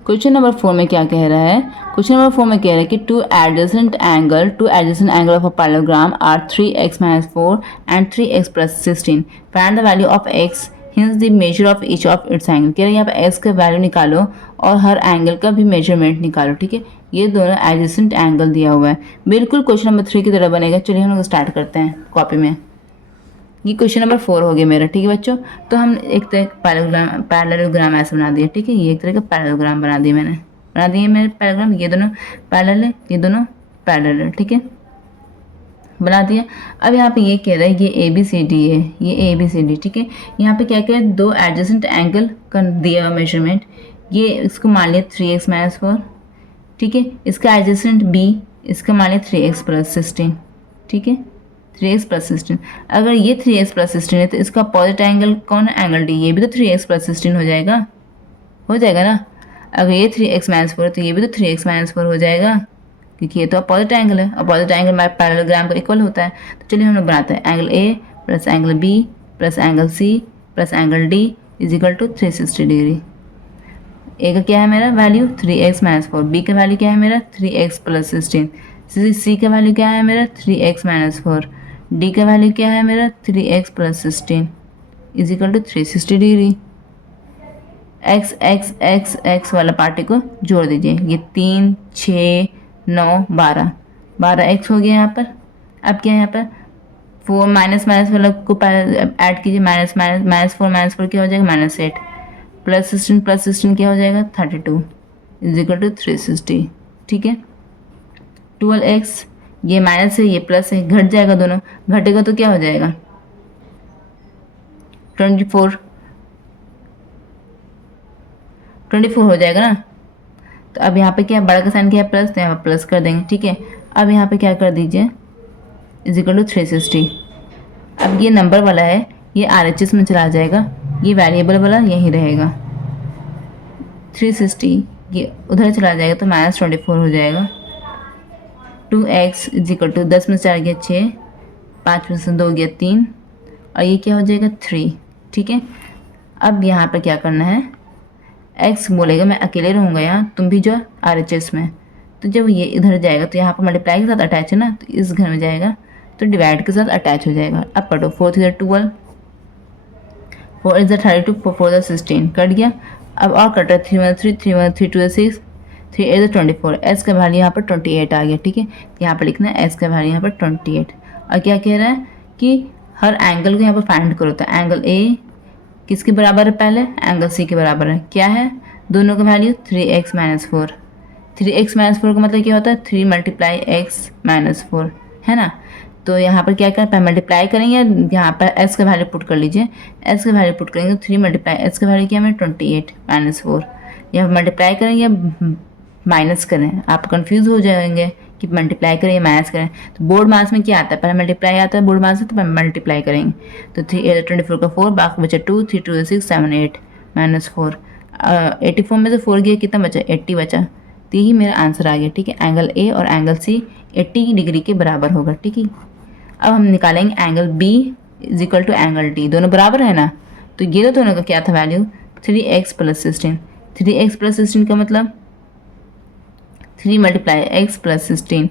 क्वेश्चन नंबर 4 में क्या कह रहा है, क्वेश्चन नंबर 4 में कह रहा है कि two adjacent angle of a parallelogram are 3x - 4 and 3x + 16, find the value of x, hence the measure of each of its angle. कह रहा है यहाँ पर x का वैल्यू निकालो और हर एंगल का भी मेजरमेंट निकालो। ठीक है, ये दोनों एडजेसेंट एंगल दिया हुआ है, बिल्कुल क्वेश्चन नंबर 3 की तरह बनेगा। चलिए हम लोग स्टार्ट करते हैं कॉपी में। ये क्वेश्चन नंबर 4 हो गया मेरा। ठीक है बच्चों, तो हम एक तरह का पैरेललोग्राम ऐसे बना दिया। ठीक है, ये एक तरह का पैरेललोग्राम बना दिए मैंने, बना दिए मेरे पैरेललोग्राम। ये दोनों पैरेलल है, ये दोनों पैरेलल है। ठीक है, बना दिया। अब यहाँ पे ये कह रहा है ये ABCD है, ये ABCD। ठीक है, यहाँ पे क्या कह रहा है, दो एडजेसेंट एंगल का दिया हुआ मेजरमेंट। ये इसको मान लिया 3x - 4। ठीक है, इसका एडजेसेंट B, इसका मान लिया 3x + 16। ठीक है, 3x + 16। अगर ये 3x + 16 है तो इसका अपोजिट एंगल कौन है, एंगल D। ये भी तो 3x + 16 हो जाएगा ना। अगर ये 3x - 4 तो ये भी तो 3x - 4 हो जाएगा, क्योंकि ये तो अपोजिट एंगल है। अपोजिट एंगल हमारे पैरेललोग्राम का इक्वल होता है। तो चलिए हम लोग बनाते हैं angle A + angle B + angle C + angle D is equal to 360 degree. A का क्या है मेरा वैल्यू 3x - 4, बी का वैल्यू क्या है मेरा 3x + 16, सी का वैल्यू क्या है मेरा 3x - 4, डी का वैल्यू क्या है मेरा 3x + 16 is equal to 360 degree. X x x x वाला पार्टी को जोड़ दीजिए, ये 3 6 9 12 12x हो गया यहाँ पर। अब क्या है यहाँ पर 4 माइनस वाला को ऐड कीजिए, -4 क्या हो जाएगा -8 + 16 क्या हो जाएगा 32 इज इक्वल टू 360। ठीक है, 12x, ये माइनस है ये प्लस है, घट जाएगा, दोनों घटेगा तो क्या हो जाएगा 24 हो जाएगा ना। तो अब यहाँ पे क्या बड़ा का साइन क्या है प्लस, तो यहाँ पर प्लस कर देंगे। ठीक है, अब यहाँ पे क्या कर दीजिए इज इक्वल टू 360। अब ये नंबर वाला है, ये RHS में चला जाएगा, ये वेरिएबल वाला यहीं रहेगा। 360 ये उधर चला जाएगा तो -24 हो जाएगा। 2x इज इक्वल टू 10 में से 4 गया 6, 5 में से 2 गया 3, और ये क्या हो जाएगा 3। ठीक है, अब यहाँ पर क्या करना है, x बोलेगा मैं अकेले रहूँगा यहाँ, तुम भी जो RHS में, तो जब ये इधर जाएगा तो यहाँ पर मल्टीप्लाई के साथ अटैच है ना, तो इस घर में जाएगा तो डिवाइड के साथ अटैच हो जाएगा। अब पढ़ो 4 × 12, 4 × 32, 4 × 16 कट गया। अब और कट रहा है 3 × 3, 3 × 3 2 6, 3 8 24, एस का वैल्यू यहाँ पर 28 आ गया। ठीक है, यहाँ पर लिखना है एस का वैल्यू यहाँ पर 28। और क्या कह रहा है कि हर एंगल को यहाँ पर फाइंड करो, तो एंगल ए किसके बराबर है, पहले एंगल सी के बराबर है। क्या है दोनों का वैल्यू 3x - 4। 3x - 4 का मतलब क्या होता है 3 × x - 4 है ना। तो यहाँ पर क्या करें, पहले मल्टीप्लाई करेंगे, यहाँ पर s का वैल्यू पुट कर लीजिए, s का वैल्यू पुट करेंगे 3 × s का वैल्यू क्या है 28 - 4। यहाँ पर मल्टीप्लाई करेंगे माइनस करें, आप कंफ्यूज हो जाएंगे कि मल्टीप्लाई करें या माइनस करें। तो बोर्ड मास में क्या आता है, पहले मल्टीप्लाई आता है बोर्ड मास में, तो पहले मल्टीप्लाई करेंगे। तो 24 का 4, बाकी बचा 2, 3 2 6 7 8 -4, 84 में से 4 गया कितना बचा 80 बचा। तो यही मेरा आंसर आ गया। ठीक है, एंगल ए और एंगल सी 80 डिग्री के बराबर होगा। ठीक है, अब हम निकालेंगे angle B is equal to angle D, दोनों बराबर है ना। तो ये दोनों का क्या था वैल्यू 3x + 16, 3x + 16 का मतलब 3 × x + 16।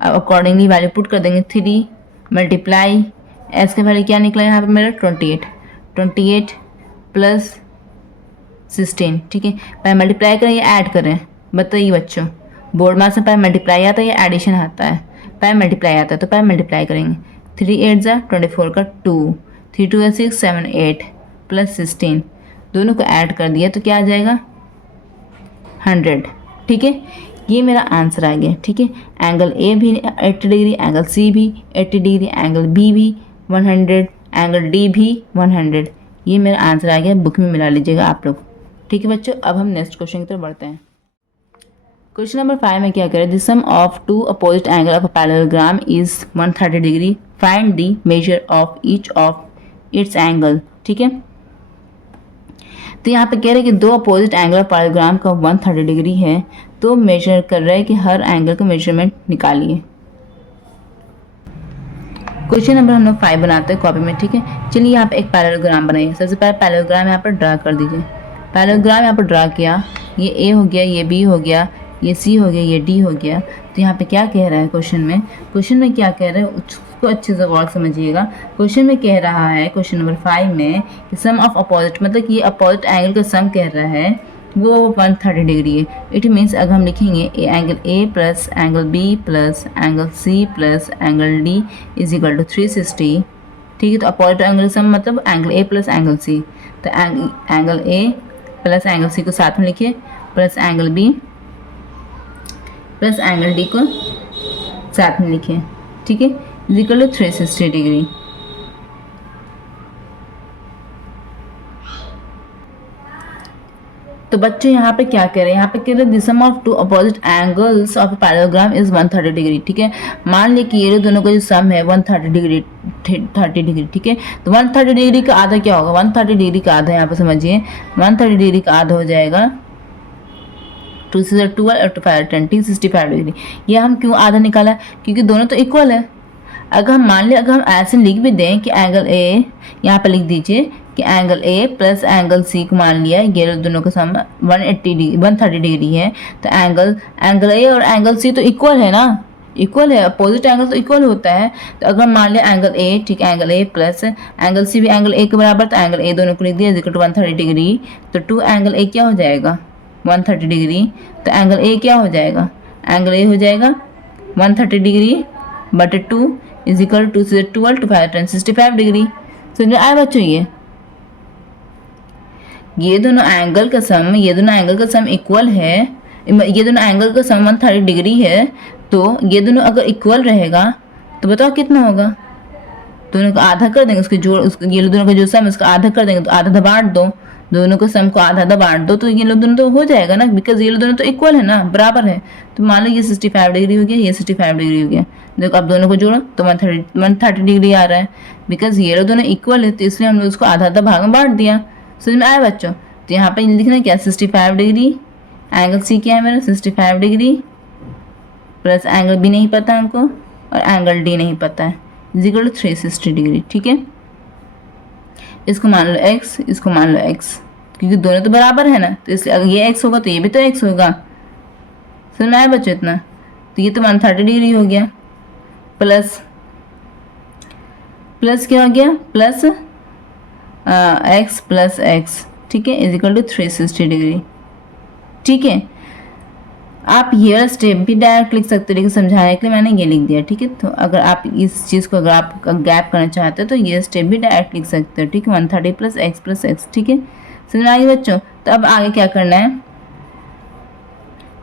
अब अकॉर्डिंगली वैल्यू पुट कर देंगे, 3 × s का वैल्यू क्या निकला यहाँ पर मेरा 28 + 16। ठीक है, पहले मल्टीप्लाई करें या ऐड करें, बताइए बच्चों। बोर्ड मास में पहले मल्टीप्लाई आता है या एडिशन आता है, पहले मल्टीप्लाई आता है, तो पहले मल्टीप्लाई करेंगे। 3 8 × 24 का 2, 3 2 6 7 8 + 16, दोनों को ऐड कर दिया तो क्या आ जाएगा 100। ठीक है, ये मेरा आंसर आ गया। ठीक है, एंगल ए भी 80 डिग्री, एंगल सी भी 80 डिग्री, एंगल बी भी 100, एंगल डी भी 100। ये मेरा आंसर आ गया, बुक में मिला लीजिएगा आप लोग। ठीक है बच्चों, अब हम नेक्स्ट क्वेश्चन की तरफ बढ़ते हैं। क्वेश्चन नंबर 5 में क्या करें, the sum of two opposite angle of a parallelogram is 130 degree, find the measure of each of its angle. ठीक है, तो यहाँ पे कह रहे हैं कि दो अपोजिट एंगल ऑफ पैरेललोग्राम का 130 डिग्री है, तो मेजर कर रहा है कि हर एंगल का मेजरमेंट निकालिए। क्वेश्चन नंबर हम लोग 5 बनाते हैं कॉपी में। ठीक है, चलिए यहाँ पे एक पैरेललोग्राम बनाइए। सबसे पहले पैरेललोग्राम यहाँ पर ड्रा कर दीजिए। पैरेललोग्राम यहाँ पर ड्रा किया, ये ए हो गया, ये बी हो गया, ये सी हो गया, ये डी हो गया। तो यहाँ पे क्या कह रहा है क्वेश्चन में क्या कह रहा है उसको अच्छे से गौर समझिएगा। क्वेश्चन में कह रहा है, क्वेश्चन नंबर 5 में कि सम ऑफ अपोजिट, मतलब कि ये अपोजिट एंगल का सम कह रहा है वो 130 डिग्री है। इट मीन्स अगर हम लिखेंगे angle A plus angle B plus angle C plus angle D is equal to 360। ठीक है, तो अपोजिट एंगल सम मतलब angle A plus angle C, तो angle A plus angle C को साथ में लिखिए, plus angle B plus angle D को साथ में लिखिए। ठीक है, इज इक्वल टू 360 डिग्री। तो बच्चे यहाँ पे क्या कह रहे हैं, यहाँ पे कह रहे हैं the sum of two opposite angles of a parallelogram is 130 degree. ठीक है, मान लिया कि ये दोनों का जो सम है 130 डिग्री 30 डिग्री। ठीक है, तो 130 डिग्री का आधा क्या होगा, 130 डिग्री का आधा यहाँ पे समझिए, 130 डिग्री का आधा हो जाएगा 2 से 12 और 2 5 10 65 डिग्री। ये हम क्यों आधा निकाला, क्योंकि दोनों तो इक्वल है। अगर हम मान लें, अगर हम ऐसे लिख भी दें कि एंगल ए, यहाँ पर लिख दीजिए कि angle A plus angle C को मान लिया ये दोनों का सम 130 डिग्री है, तो एंगल ए और एंगल सी तो इक्वल है ना, इक्वल है, अपोजिट एंगल तो इक्वल होता है। तो अगर मान लिया एंगल ए, ठीक है, angle A plus angle C भी एंगल ए के बराबर, तो एंगल ए दोनों को लिख दिया इज इक्वल टू 130 डिग्री। तो 2 एंगल ए क्या हो जाएगा 130 डिग्री, तो एंगल ए क्या हो जाएगा, एंगल ए हो जाएगा 130 डिग्री बटे 2 इज इक्वल टू 2 से 12 2 5 10 65 डिग्री। समझ में आया बच्चों, ये दोनों एंगल का सम इक्वल है, ये दोनों एंगल का सम 130 डिग्री है, तो ये दोनों अगर इक्वल रहेगा तो बताओ कितना होगा, दोनों को आधा कर देंगे, उसके जोड़ उसके ये दोनों का जो सम है उसका आधा कर देंगे, तो आधा बांट दो, दोनों को सम को आधा बांट दो, तो ये लोग दोनों तो हो जाएगा ना, बिकॉज ये लोग दोनों तो इक्वल है ना, बराबर है। तो मान लो ये 65 डिग्री हो गया, ये 65 डिग्री हो गया। देखो अब दोनों को जोड़ो तो 130 डिग्री आ रहा है, बिकॉज ये लोग दोनों इक्वल है, तो इसलिए हमने उसको आधा भाग में बांट दिया। समझ में आया बच्चों, तो यहाँ पर लिखना क्या 65 डिग्री, एंगल सी क्या है मेरा 65 डिग्री, प्लस एंगल बी नहीं पता हमको और एंगल डी नहीं पता है, इज इक्वल टू 360 डिग्री। ठीक है, इसको मान लो x, इसको मान लो x, क्योंकि दोनों तो बराबर है ना, तो इसलिए अगर ये x होगा तो ये भी तो x होगा। समझ में आया बच्चों इतना, तो ये तो 130 डिग्री हो गया, प्लस क्या हो गया, प्लस x प्लस x, ठीक है, इज इक्वल टू 360 डिग्री। ठीक है, आप ये वाला स्टेप भी डायरेक्ट लिख सकते हो, लेकिन समझाने के लिए मैंने ये लिख दिया। ठीक है, तो अगर आप इस चीज़ को अगर आप गैप करना चाहते हो तो ये स्टेप भी डायरेक्ट लिख सकते हो। ठीक है, 130 प्लस x। ठीक है, समझ आ गई बच्चों। तो अब आगे क्या करना है,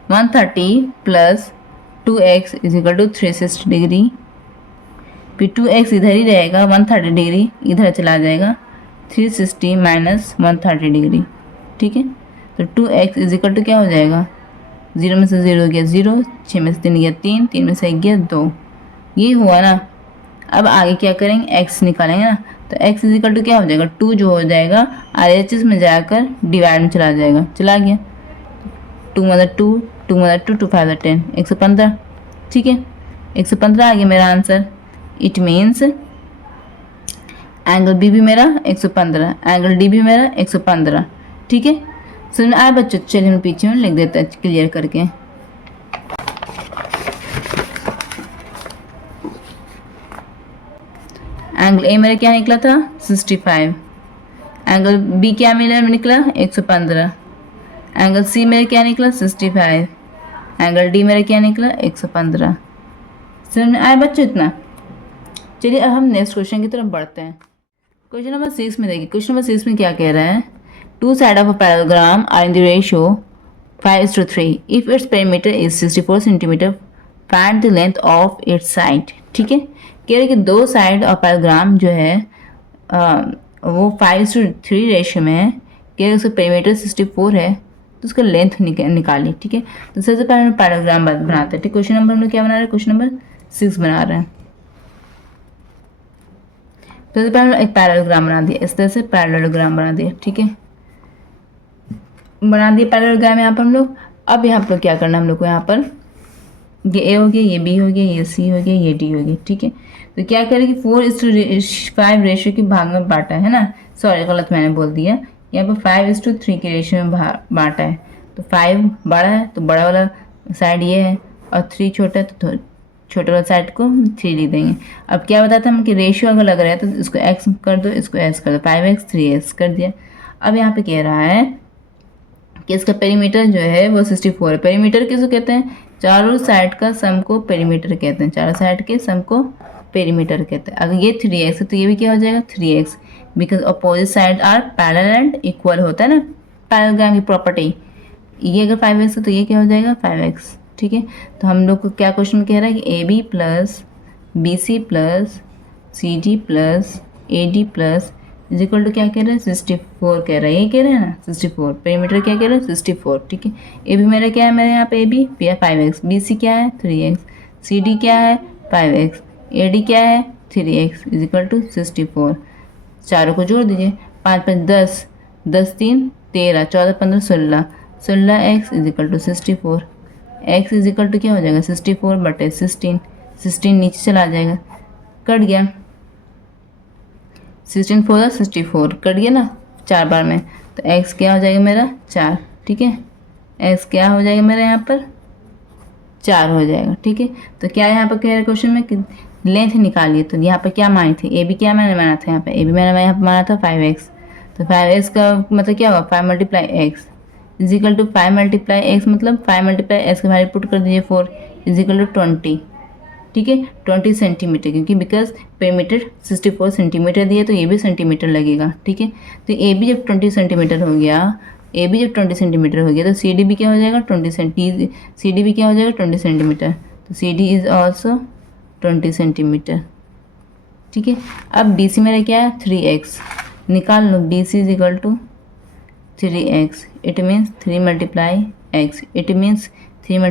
130 plus 2x is equal to 360 degree, फिर 2x इधर ही रहेगा, 130 डिग्री इधर चला जाएगा, 360 माइनस 130 डिग्री। ठीक है, तो 2x इज इक्वल टू क्या हो जाएगा, 0 में से 0 गया 0, 6 में से 3 गया 3, 3 में से 1 गया 2, ये हुआ ना। अब आगे क्या करेंगे, x निकालेंगे ना, तो x इज इक्वल टू क्या हो जाएगा, 2 जो हो जाएगा RHS में जाकर डिवाइड में चला जाएगा, चला गया, 2 मतलब 2, 2 मतलब 2, 2 5 10, 115। ठीक है, 115 आ गया मेरा answer. It means angle B भी मेरा 115, एंगल डी भी मेरा 115। ठीक है, समझ में आया बच्चों। चलिए हम पीछे में लिख देते हैं क्लियर करके। एंगल ए मेरा क्या निकला था 65, एंगल बी क्या निकला 115, एंगल सी मेरा क्या निकला 65, एंगल डी मेरा क्या निकला 115। समझ में आया बच्चों इतना। चलिए अब हम नेक्स्ट क्वेश्चन की तरफ बढ़ते हैं। क्वेश्चन नंबर 6 में देखिए, क्वेश्चन नंबर 6 में क्या कह रहा है, Two sides of a parallelogram are in the ratio 5:3. If its perimeter is 64 cm, find the length of its side. ठीक है, कह रहे कि दो साइड और पैराग्राम जो है वो 5:3 रेशियो में है। कह रहे उसका पेरीमीटर 64 है तो उसका लेंथ निकालिए। ठीक है, तो सबसे पहले हम पैराग्राम बनाते हैं। ठीक, क्वेश्चन नंबर हम लोग क्या बना रहे हैं? क्वेश्चन नंबर 6 बना रहे हैं। सबसे पहले हम लोग एक पैराग्राम बना दिया, इस तरह से पैराग्राम बना दिया। ठीक है, बना दिए पैरेललोग्राम यहाँ पर हम लोग। अब यहाँ पर क्या करना है हम लोग को? यहाँ पर ये ए हो गया, ये बी हो गया, ये सी हो गया, ये डी हो गया। ठीक है, तो क्या करें कि 4:5 रेशियो के भाग में बांटा है ना। सॉरी, गलत मैंने बोल दिया। यहाँ पर 5:3 के रेशियो में बांटा है। तो 5 बड़ा है तो बड़ा वाला साइड ये है, और 3 छोटा है तो छोटे वाला साइड को 3 लिख देंगे। अब क्या बताता हम कि रेशियो अगर लग रहा है तो इसको एक्स कर दो, इसको एस कर दो। 5x 3x कर दिया। अब यहाँ पे कह रहा है कि इसका पेरीमीटर जो है वो 64 है। पेरीमीटर किसको कहते हैं? चारों साइड का सम को पेरीमीटर कहते हैं। चारों साइड के सम को पेरीमीटर कहते हैं। अगर ये 3x है तो ये भी क्या हो जाएगा? 3x, because opposite side are parallel and equal होता है ना, पैरेललोग्राम की प्रॉपर्टी। ये अगर 5x है तो ये क्या हो जाएगा? 5x। ठीक है, तो हम लोग को क्या क्वेश्चन में कह रहा है कि AB plus BC plus CD plus AD plus is equal to क्या कह रहा है? 64 कह रहा है। ये कह रहा है ना 64। पेरीमीटर क्या कह रहा है? 64। ठीक है, ए बी मेरा क्या है? मेरे यहाँ पे A B 5x, B C क्या है? 3x, सी डी क्या है? 5x, ए डी क्या है? 3x is equal to 64। चारों को जोड़ दीजिए। 5 5 10, 10 3 13, 14 15 16, 16x is equal to 64। x is equal to क्या हो जाएगा? 64 बटे 16। 16 नीचे चला जाएगा, कट गया। 16 4 64 कट गया ना 4 बार में, तो x क्या हो जाएगा मेरा? 4। ठीक है, x क्या हो जाएगा मेरा यहाँ पर? 4 हो जाएगा। ठीक है, तो क्या यहाँ पर कह रहे क्वेश्चन में कि लेंथ निकालिए। तो यहाँ पर क्या मानी थी? ए बी क्या मैंने माना था? यहाँ पे ए बी मैंने यहाँ पर माना था 5x। तो 5x का मतलब क्या होगा? 5 × x is equal to 5 × x मतलब 5 × x का वैल्यू पुट कर दीजिए 4 इज इक्वल टू 20। ठीक है, 20 सेंटीमीटर, क्योंकि बिकॉज पेरीमीटर 64 सेंटीमीटर दिया तो ये भी सेंटीमीटर लगेगा। ठीक है, तो ए बी जब 20 सेंटीमीटर हो गया, ए बी जब 20 सेंटीमीटर हो गया तो सी डी भी क्या हो जाएगा? 20 सी डी भी क्या हो जाएगा? 20 सेंटीमीटर। तो C D is also 20 centimetre. ठीक है, अब बी सी मेरा क्या है? 3x निकाल लो। B C is equal to 3x, it means 3 × x, it means 3 ×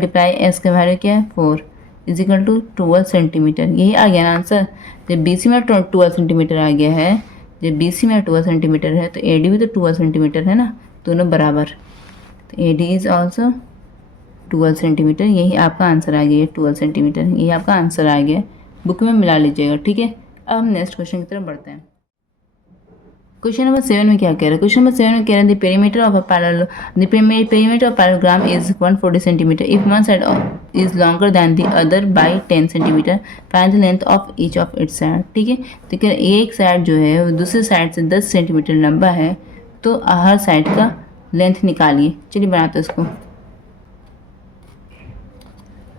x का वैल्यू क्या है? 4 इज इक्वल टू 12 सेंटीमीटर। यही आ गया ना आंसर। जब बी सी में 12 सेंटीमीटर आ गया है, जब बी सी में 12 सेंटीमीटर है तो ए डी भी तो 12 सेंटीमीटर है ना, दोनों बराबर। तो ए डी इज ऑल्सो 12 सेंटीमीटर। यही आपका आंसर आ गया, 12 सेंटीमीटर यही आपका आंसर आ गया। बुक में मिला लीजिएगा। ठीक है, अब हम नेक्स्ट क्वेश्चन की तरफ बढ़ते हैं। क्वेश्चन नंबर 7 में क्या कह रहा है? क्वेश्चन नंबर 7 में कह रहा है the perimeter of a parallelogram is 140 centimetre if one side is longer than the other by 10 centimetre, find the length of each of its side. ठीक है, तो कह एक साइड जो है वो दूसरे साइड से 10 सेंटीमीटर लंबा है, तो हर साइड का लेंथ निकालिए। चलिए बनाते हैं इसको।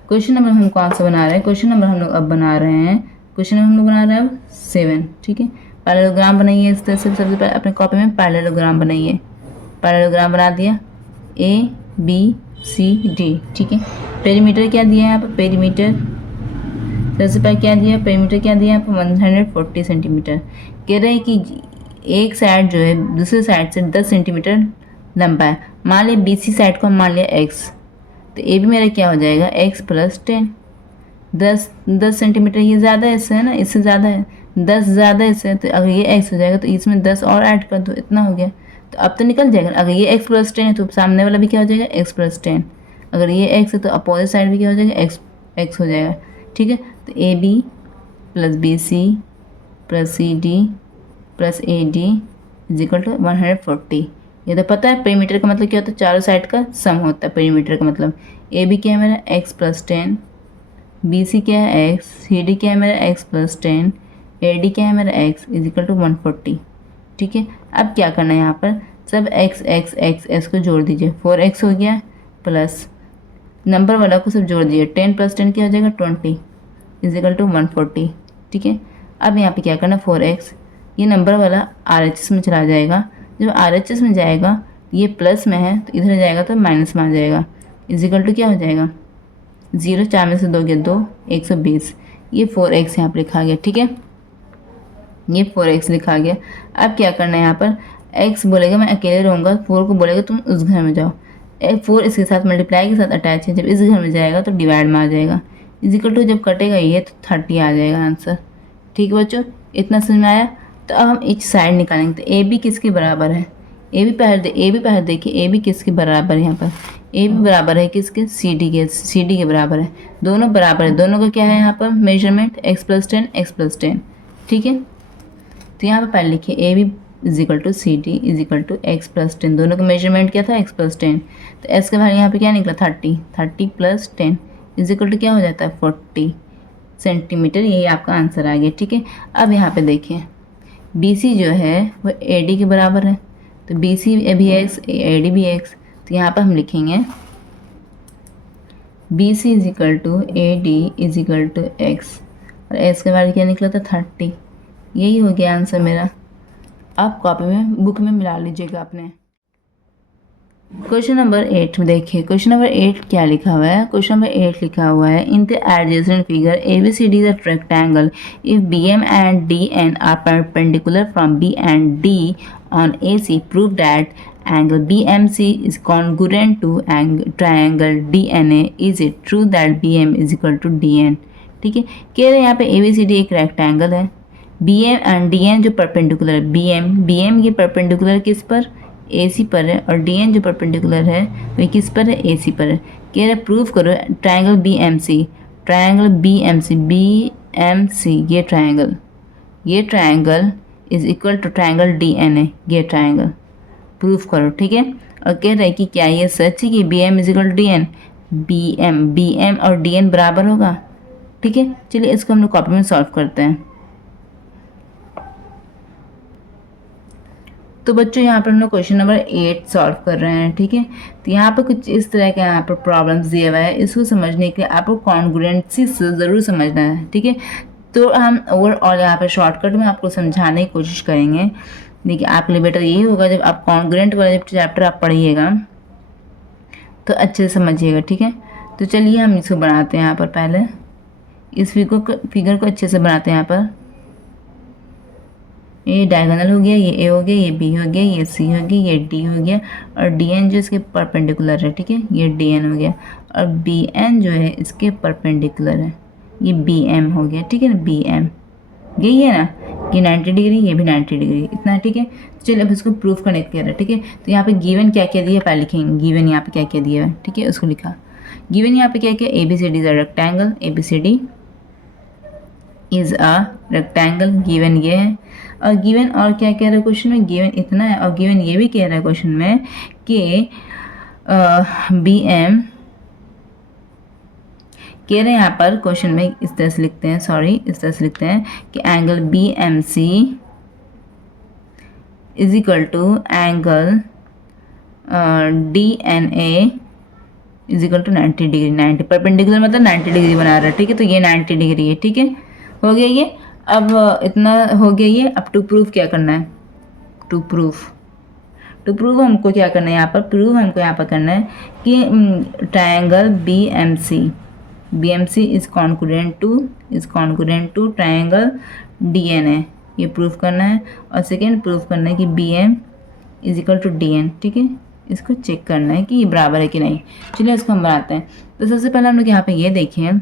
क्वेश्चन नंबर हम कौन सा बना रहे हैं? क्वेश्चन नंबर हम लोग अब बना रहे हैं, क्वेश्चन नंबर हम लोग बना रहे हैं अब 7। ठीक है, पैरेललोग्राम बनाइए इस तरह से। सबसे पहले अपने कॉपी में पैरेललोग्राम बनाइए। पैरेललोग्राम बना दिया, ए बी सी डी। ठीक है, पेरीमीटर क्या दिया है यहाँ पर? पेरीमीटर सबसे पहले क्या दिया? पेरीमीटर क्या दिया यहाँ पर? 140 सेंटीमीटर। कह रहे हैं कि एक साइड जो है दूसरे साइड से 10 सेंटीमीटर लंबा है। मान लिया बी सी साइड को हम मान लिया x, तो ए भी मेरा क्या हो जाएगा? x + 10। 10 सेंटीमीटर ये ज़्यादा है इससे, है ना, इससे ज़्यादा है, 10 ज़्यादा है इससे, तो अगर ये x हो जाएगा तो इसमें 10 और ऐड कर दो, इतना हो गया। तो अब तो निकल जाएगा। अगर ये x + 10 है तो सामने वाला भी क्या हो जाएगा? x + 10। अगर ये x है तो अपोजिट साइड भी क्या हो जाएगा? x हो जाएगा। ठीक है, तो A B + B C + C D + A D is equal to 140। ये तो पता है पेरीमीटर का मतलब क्या होता है? चारों साइड का सम होता है पेरीमीटर का मतलब। ए बी क्या है मेरा? x + 10, बी सी क्या है? x, सी डी क्या है मेरा? x + 10, ए डी क्या है मेरा? x is equal to 140। ठीक है, अब क्या करना है यहाँ पर? सब x को जोड़ दीजिए। 4x हो गया प्लस नंबर वाला को सब जोड़ दीजिए। 10 + 10 क्या हो जाएगा? 20 इज इक्वल टू 140। ठीक है, अब यहाँ पे क्या करना? 4x ये नंबर वाला RHS में चला जाएगा, जब RHS में जाएगा ये प्लस में है तो इधर जाएगा तो माइनस में आ जाएगा। इजिकल टू क्या हो जाएगा 0, 4 में से 2 गया 2, 120। ये 4x यहाँ पर लिखा गया, ठीक है, ये 4x लिखा गया। अब क्या करना है यहाँ पर, x बोलेगा मैं अकेले रहूँगा, 4 को बोलेगा तुम उस घर में जाओ। 4 इसके साथ मल्टीप्लाई के साथ अटैच है, जब इस घर में जाएगा तो डिवाइड में आ जाएगा। इजिकल टू जब कटेगा ये तो 30 आ जाएगा आंसर। ठीक है बच्चों, इतना समझ में आया। तो अब हम इच साइड निकालेंगे। तो ए बी किसके बराबर है, ए बी पहले देखिए, ए बी किसके बराबर है, यहाँ पर ए बी बराबर है किसके, सी डी के बराबर है। दोनों बराबर है, दोनों का क्या है यहाँ पर मेजरमेंट x+10 x+10, ठीक है। तो यहाँ पर पहले लिखिए A B is equal to C D is equal to x+10, दोनों का मेजरमेंट क्या था x+10। तो एस का वैल्यू यहाँ पे क्या निकला 30 + 10 इजिकल टू क्या हो जाता है 40 सेंटीमीटर। यही आपका आंसर आ गया, ठीक है। अब यहाँ पे देखिए बी सी जो है वो ए डी के बराबर है, तो बी सी भी x ए डी भी x। तो यहाँ पर हम लिखेंगे B C is equal to A D is equal to x, और एस का वैल्यू क्या निकला था 30। यही हो गया आंसर मेरा। आप कॉपी में बुक में मिला लीजिएगा अपने। क्वेश्चन नंबर 8 में देखिए, क्वेश्चन नंबर 8 क्या लिखा हुआ है। क्वेश्चन नंबर 8 लिखा हुआ है in the adjacent figure ABCD is a rectangle if BM and DN are perpendicular from B and D on AC prove that angle BMC is congruent to triangle DNA. Is it true that BM is equal to DN? ठीक है, कह रहे हैं यहाँ पे ABCD एक रेक्टेंगल है, BM एंड DN जो परपेंडिकुलर है, BM ये परपेंडिकुलर किस पर, AC पर है, और DN जो परपेंडिकुलर है वह किस पर है, AC पर है। कह रहे प्रूव करो ट्रायंगल BMC ये triangle is equal to triangle DNA, ये ट्रायंगल प्रूफ करो, ठीक है। और कह रहे हैं कि क्या ये सच है कि BM is equal to DN, BM और DN बराबर होगा, ठीक है। चलिए इसको हम लोग कॉपी में सॉल्व करते हैं। तो बच्चों यहाँ पर हम लोग क्वेश्चन नंबर 8 सॉल्व कर रहे हैं, ठीक है। तो यहाँ पर कुछ इस तरह के यहाँ पर प्रॉब्लम्स दिए हुआ है, इसको समझने के लिए आपको कॉन्ग्रुएंसी से ज़रूर समझना है, ठीक है। तो हम ओवरऑल यहाँ पर शॉर्टकट में आपको समझाने की कोशिश करेंगे। देखिए आपके लिए बेटर यही होगा जब आप कॉन्ग्रुएंट वाला जब चैप्टर आप पढ़िएगा तो अच्छे से समझिएगा, ठीक है। तो चलिए हम इसको बनाते हैं। यहाँ पर पहले इस फिगर को अच्छे से बनाते हैं। यहाँ पर ये डायगोनल हो गया, ये ए हो गया, ये बी हो गया, ये सी हो गया, ये डी हो गया, और डी एन जो इसके परपेंडिकुलर है, ठीक है, ये डी एन हो गया, और बी एन जो है इसके परपेंडिकुलर है, ये बी एम हो गया, ठीक है ना, बी एम यही है ना, ये 90 डिग्री, ये भी 90 डिग्री, इतना, ठीक है। तो चलिए अब इसको प्रूफ करने के लिए, ठीक है। तो यहाँ पे गिवन क्या क्या दिया पहले लिखेंगे, गिवन यहाँ पे क्या क्या दिया है, ठीक है, उसको लिखा। गिवन यहाँ पे क्या क्या, ABCD is a rectangle, ABCD is a rectangle, given ये है। और गिवन और क्या कह रहा है क्वेश्चन में, गिवन इतना है, और गिवन ये भी कह रहा है क्वेश्चन में कि BM कह रहे हैं यहाँ पर क्वेश्चन में इस तरह से लिखते हैं, इस तरह से लिखते हैं कि angle BMC is equal to angle DNA is equal to 90 degree, 90 perpendicular मतलब 90 डिग्री बना रहा है, ठीक है। तो ये 90 डिग्री है, ठीक है, हो गया ये। अब इतना हो गया ये। अब टू प्रूफ क्या करना है, टू प्रूफ हमको क्या करना है, यहाँ पर प्रूफ हमको यहाँ पर करना है कि triangle BMC is congruent to triangle DNA, ये प्रूफ करना है। और सेकेंड प्रूफ करना है कि BM is equal to DN, ठीक है, इसको चेक करना है कि ये बराबर है कि नहीं। चलिए इसको हम बनाते हैं। तो सबसे पहले हम लोग यहाँ पे ये देखें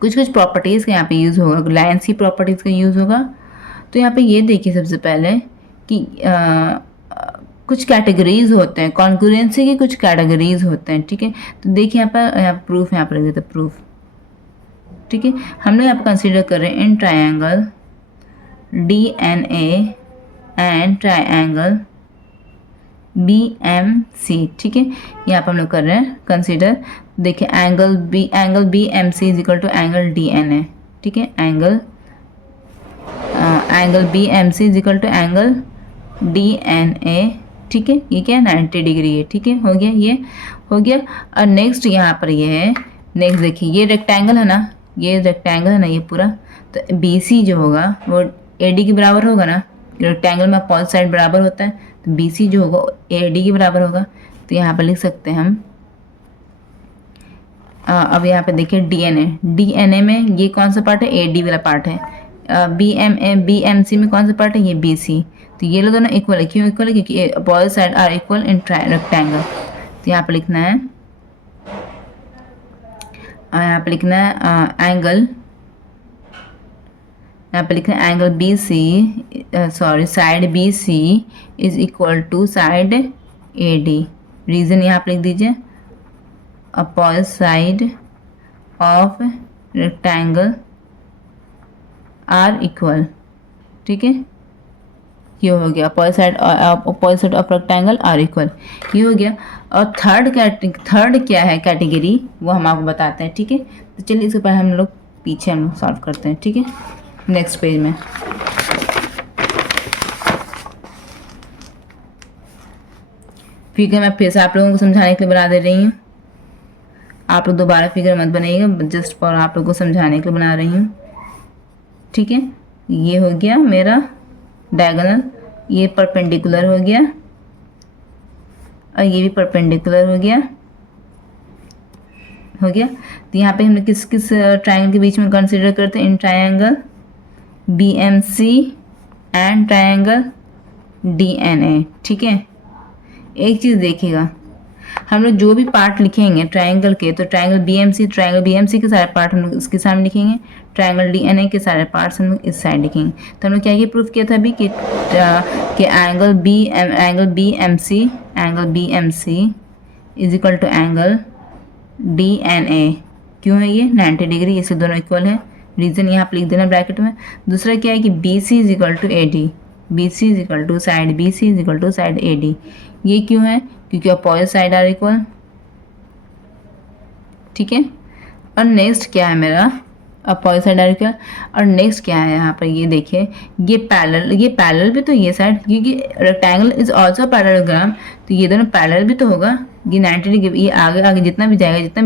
कुछ प्रॉपर्टीज़ का यहाँ पे यूज़ होगा, लाइन्स की प्रॉपर्टीज़ का यूज़ होगा। तो यहाँ पे ये देखिए सबसे पहले कि कुछ कैटेगरीज होते हैं, कॉन्ग्रुएंसी के कुछ कैटेगरीज होते हैं, ठीक है। तो देखिए यहाँ पर प्रूफ यहाँ पर लिख देते प्रूफ, ठीक है। हम लोग यहाँ पर कंसिडर कर रहे हैं in triangle DNA and triangle BMC, ठीक है, यहाँ पर हम लोग कर रहे हैं कंसिडर। देखिए angle BMC is equal to angle DNA, ठीक है, angle BMC is equal to angle DNA, ठीक है। ये क्या है 90 डिग्री है, ठीक है, हो गया, ये हो गया। और नेक्स्ट यहाँ पर ये है, नेक्स्ट देखिए ये रेक्टेंगल है ना, ये पूरा। तो BC जो होगा वो AD के बराबर होगा ना, रेक्टेंगल में अपोजिट साइड बराबर होता है, तो बी सी जो होगा ए डी के बराबर होगा। तो यहाँ पर लिख सकते हैं हम। अब यहाँ पे देखिए डीएनए में ये कौन सा पार्ट है, ए डी वाला पार्ट है। बीएमसी में कौन सा पार्ट है, ये बी सी। तो ये लोग दोनों इक्वल है, क्यों इक्वल है, क्योंकि opposite side are equal in rectangle. तो यहाँ पे लिखना है, यहाँ पे लिखना है एंगल, यहाँ पे लिखना है angle B C, sorry side B C is equal to side A D. Reason यहाँ पे लिख दीजिए, opposite side of rectangle are equal. ठीक है, ये हो गया opposite side of rectangle are equal, ये हो गया। और थर्ड क्या है कैटेगरी, वो हम आपको बताते हैं। ठीक है, तो चलिए इसके पहले हम लोग पीछे हम लोग सॉल्व करते हैं। ठीक है, नेक्स्ट पेज में फिगर मैं फिर से आप लोगों को समझाने के लिए बना दे रही हूँ। आप लोग दोबारा फिगर मत बनाइएगा, जस्ट फॉर आप लोगों को समझाने के लिए बना रही हूँ। ठीक है, ये हो गया मेरा डायगोनल, ये परपेंडिकुलर हो गया और ये भी परपेंडिकुलर हो गया। तो यहाँ पे हम किस किस ट्रायंगल के बीच में कंसीडर करते हैं, in triangle BMC and triangle DNA. ठीक है, एक चीज़ देखिएगा, हम लोग जो भी पार्ट लिखेंगे ट्रायंगल के, तो ट्रायंगल बीएमसी के सारे पार्ट हम लोग इसके सामने लिखेंगे, ट्रायंगल डीएनए के सारे पार्ट्स हम लोग इस साइड लिखेंगे। तो हम लोग क्या ये प्रूफ किया था अभी कि angle BMC is equal to angle DNA. क्यों है ये 90 डिग्री, इससे दोनों इक्वल है। रीजन यहाँ पे लिख देना ब्रैकेट में। दूसरा क्या है कि B C is equal to A D, B C is equal to side B C is equal to side A D. ये क्यों है, क्योंकि अपोजिट साइड आर इक्वल। ठीक है, और नेक्स्ट क्या है मेरा, अपोजिट साइड आर इक्वल। और नेक्स्ट क्या है यहाँ पर, ये देखिए ये पैरेलल भी तो ये साइड, क्योंकि रेक्टेंगल इज ऑल्सो पैरेललोग्राम, तो ये दोनों पैरेलल भी तो होगा। ये 90 डिग्री, ये आगे जितना भी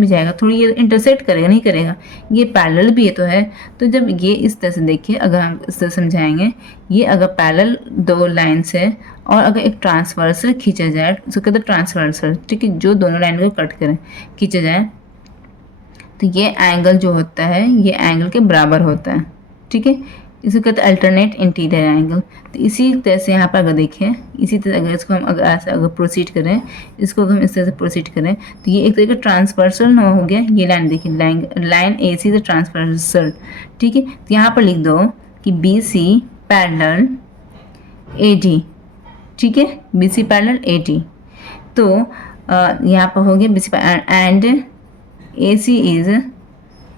जाएगा थोड़ी ये इंटरसेक्ट करेगा, नहीं करेगा, ये पैरेलल भी ये तो है। तो जब ये इस तरह से देखिए, अगर हम इस तरह समझाएंगे, ये अगर पैरेलल दो लाइन्स है और अगर एक ट्रांसवर्सल खींचा जाए, उसको कहते हैं ट्रांसवर्सल। ठीक है, जो दोनों लाइन को कट करें, खींचा जाए, तो ये एंगल जो होता है ये एंगल के बराबर होता है। ठीक है, इसको कहते हैं अल्टरनेट इंटीरियर एंगल। तो इसी तरह से यहाँ पर अगर देखें, इसी तरह अगर इसको हम अगर प्रोसीड करें, इसको अगर हम इस तरह से प्रोसीड करें, तो ये एक तरह का ट्रांसवर्सल हो गया। ये लाइन देखिए, line A C the transversal. ठीक है, तो यहाँ पर लिख दो कि B C parallel A D. ठीक है, B C parallel A D. तो यहाँ पर हो गया B C and A C is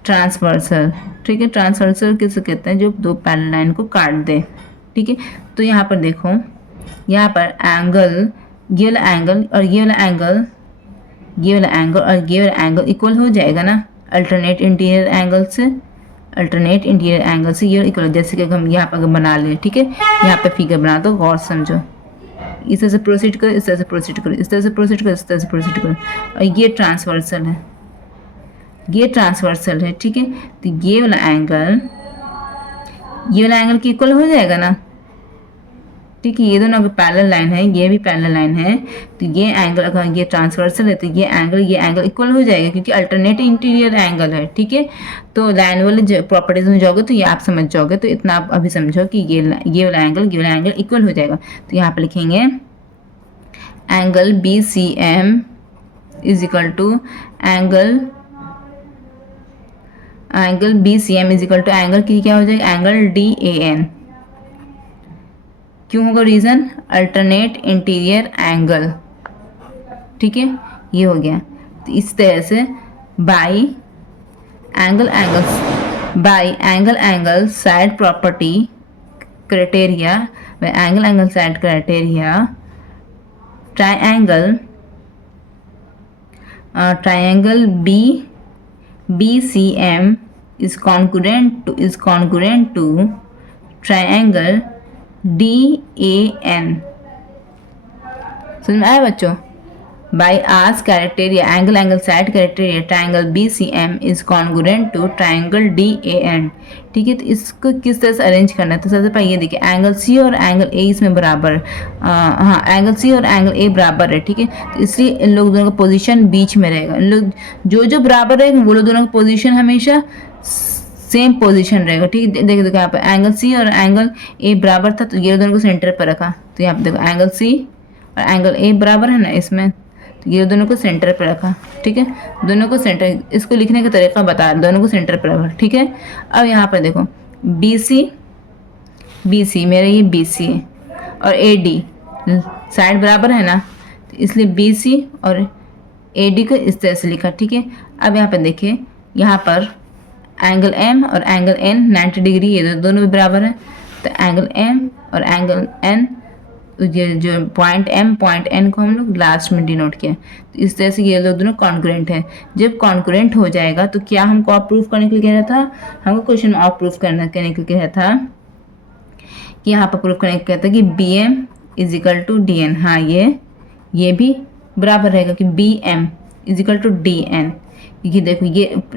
transversal. ठीक है, ट्रांसवर्सल किसे कहते हैं, जो दो पैरेलल लाइन को काट दे। ठीक है, तो यहाँ पर देखो, यहाँ पर एंगल, ये वाला एंगल और ये वाला एंगल, ये वाला एंगल और ये वाला एंगल इक्वल हो जाएगा ना अल्टरनेट इंटीरियर एंगल से। अल्टरनेट इंटीरियर एंगल से ये इक्वल, जैसे कि हम यहाँ पर बना लें। ठीक है, यहाँ पे फिगर बना दो, गौर समझो, इस तरह से प्रोसीड करो, इस तरह से प्रोसीड करो, इस तरह से प्रोसीड करो, इस तरह से प्रोसीड करो। और ये ट्रांसवर्सल है, ये ट्रांसवर्सल है। ठीक है, तो ये वाला एंगल की इक्वल हो जाएगा ना। ठीक है, ये दोनों अगर पैरेलल लाइन है, ये भी पैरेलल लाइन है, तो ये एंगल अगर ये ट्रांसवर्सल है, तो ये एंगल इक्वल हो जाएगा, क्योंकि अल्टरनेट इंटीरियर एंगल है। ठीक है, तो लाइन वाले प्रॉपर्टीज में जाओगे तो ये आप समझ जाओगे। तो इतना आप अभी समझो कि ये वाला एंगल इक्वल हो जाएगा। तो यहाँ पे लिखेंगे angle B C M is equal to angle B C M is equal to angle की क्या हो जाएगा, एंगल डी ए एन। क्यों होगा, रीजन अल्टरनेट इंटीरियर एंगल। ठीक है, ये हो गया। तो इस तरह से by angle side property criteria, angle side criteria triangle BCM is congruent to triangle DAN। समझ में आया बच्चों, by ASA criteria angle side criteria triangle BCM is congruent to triangle DAN। ठीक है, तो इसको किस तरह से अरेंज करना है, तो सबसे पहले ये देखिए एंगल C और एंगल A इसमें बराबर, हाँ एंगल C और एंगल A बराबर है। ठीक है, तो इसलिए इन लोग दोनों का पोजीशन बीच में रहेगा। इन लोग जो बराबर रहेगा वो लोग दोनों का पोजीशन हमेशा सेम पोजीशन रहेगा। ठीक है, देखो देखो यहाँ पर एंगल C और एंगल A बराबर था, तो ये दोनों को सेंटर पर रखा। तो यहाँ पे देखो एंगल C और एंगल A बराबर है ना इसमें, तो ये दोनों को सेंटर पर रखा। ठीक है, दोनों को सेंटर, इसको लिखने का तरीका बता, दोनों को सेंटर पर रखा। ठीक है, अब यहाँ पर देखो BC मेरा ये BC है और AD साइड बराबर है ना, तो इसलिए BC और AD को इस तरह से लिखा। ठीक है, अब यहाँ पर देखिए यहाँ पर एंगल M और एंगल N 90 डिग्री, ये दोनों भी बराबर है। तो एंगल M और एंगल N, ये जो पॉइंट M पॉइंट N को हम लोग लास्ट में डिनोट किया। तो इस तरह से ये लोग दोनों कॉन्ग्रुएंट है। जब कॉन्ग्रुएंट हो जाएगा तो क्या हमको और प्रूफ करने के लिए कह रहा था, हमको क्वेश्चन में और प्रूफ करने के लिए कह रहा था कि यहाँ पर प्रूफ करने के कहता है कि BM is equal to DN। हाँ ये भी बराबर रहेगा कि BM is equal to DN। ये देखो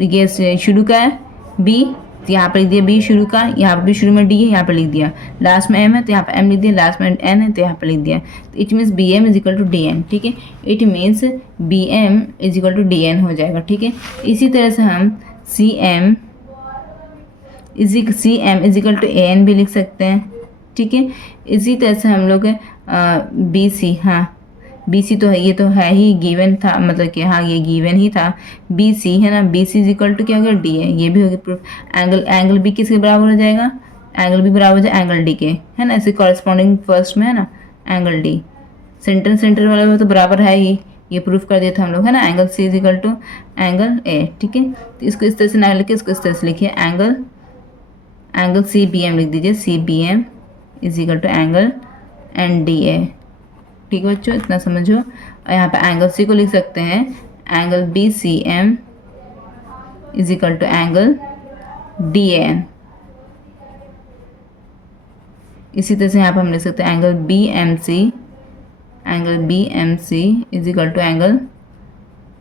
ये शुरू का है B, तो यहाँ पर लिख दिया B शुरू का, यहाँ पर भी शुरू में D है, यहाँ पर लिख दिया, लास्ट में M है तो यहाँ पर M लिख दिया, लास्ट में N है तो यहाँ पर लिख दिया। तो it means BM is equal to DN। ठीक है, it means BM is equal to DN हो जाएगा। ठीक है, इसी तरह से हम CM is equal to AN भी लिख सकते हैं। ठीक है, इसी तरह से हम लोग BC, हाँ BC तो है, ये तो है ही गिवन था, मतलब कि हाँ ये गिवन ही था BC है ना, BC इज इक्वल टू क्या होगा D है, ये भी होगा प्रूफ। एंगल B किसके बराबर हो जाएगा, एंगल B बराबर हो जाएगा एंगल D के, है ना, इसे कॉरेस्पॉन्डिंग फर्स्ट में है ना एंगल D, सेंटर वाला तो बराबर है ही, ये प्रूफ कर दिया था हम लोग, है ना। Angle C is equal to angle A। ठीक है, तो इसको इस तरह से ना लिखिए, इसको इस तरह से लिखिए, एंगल CBM लिख दीजिए, CBM is equal to angle NDA। ठीक है बच्चों, इतना समझो। और यहाँ पे एंगल C को लिख सकते हैं angle BCM is equal to angle DAN। इसी तरह से यहाँ पे हम लिख सकते हैं angle BMC is equal to angle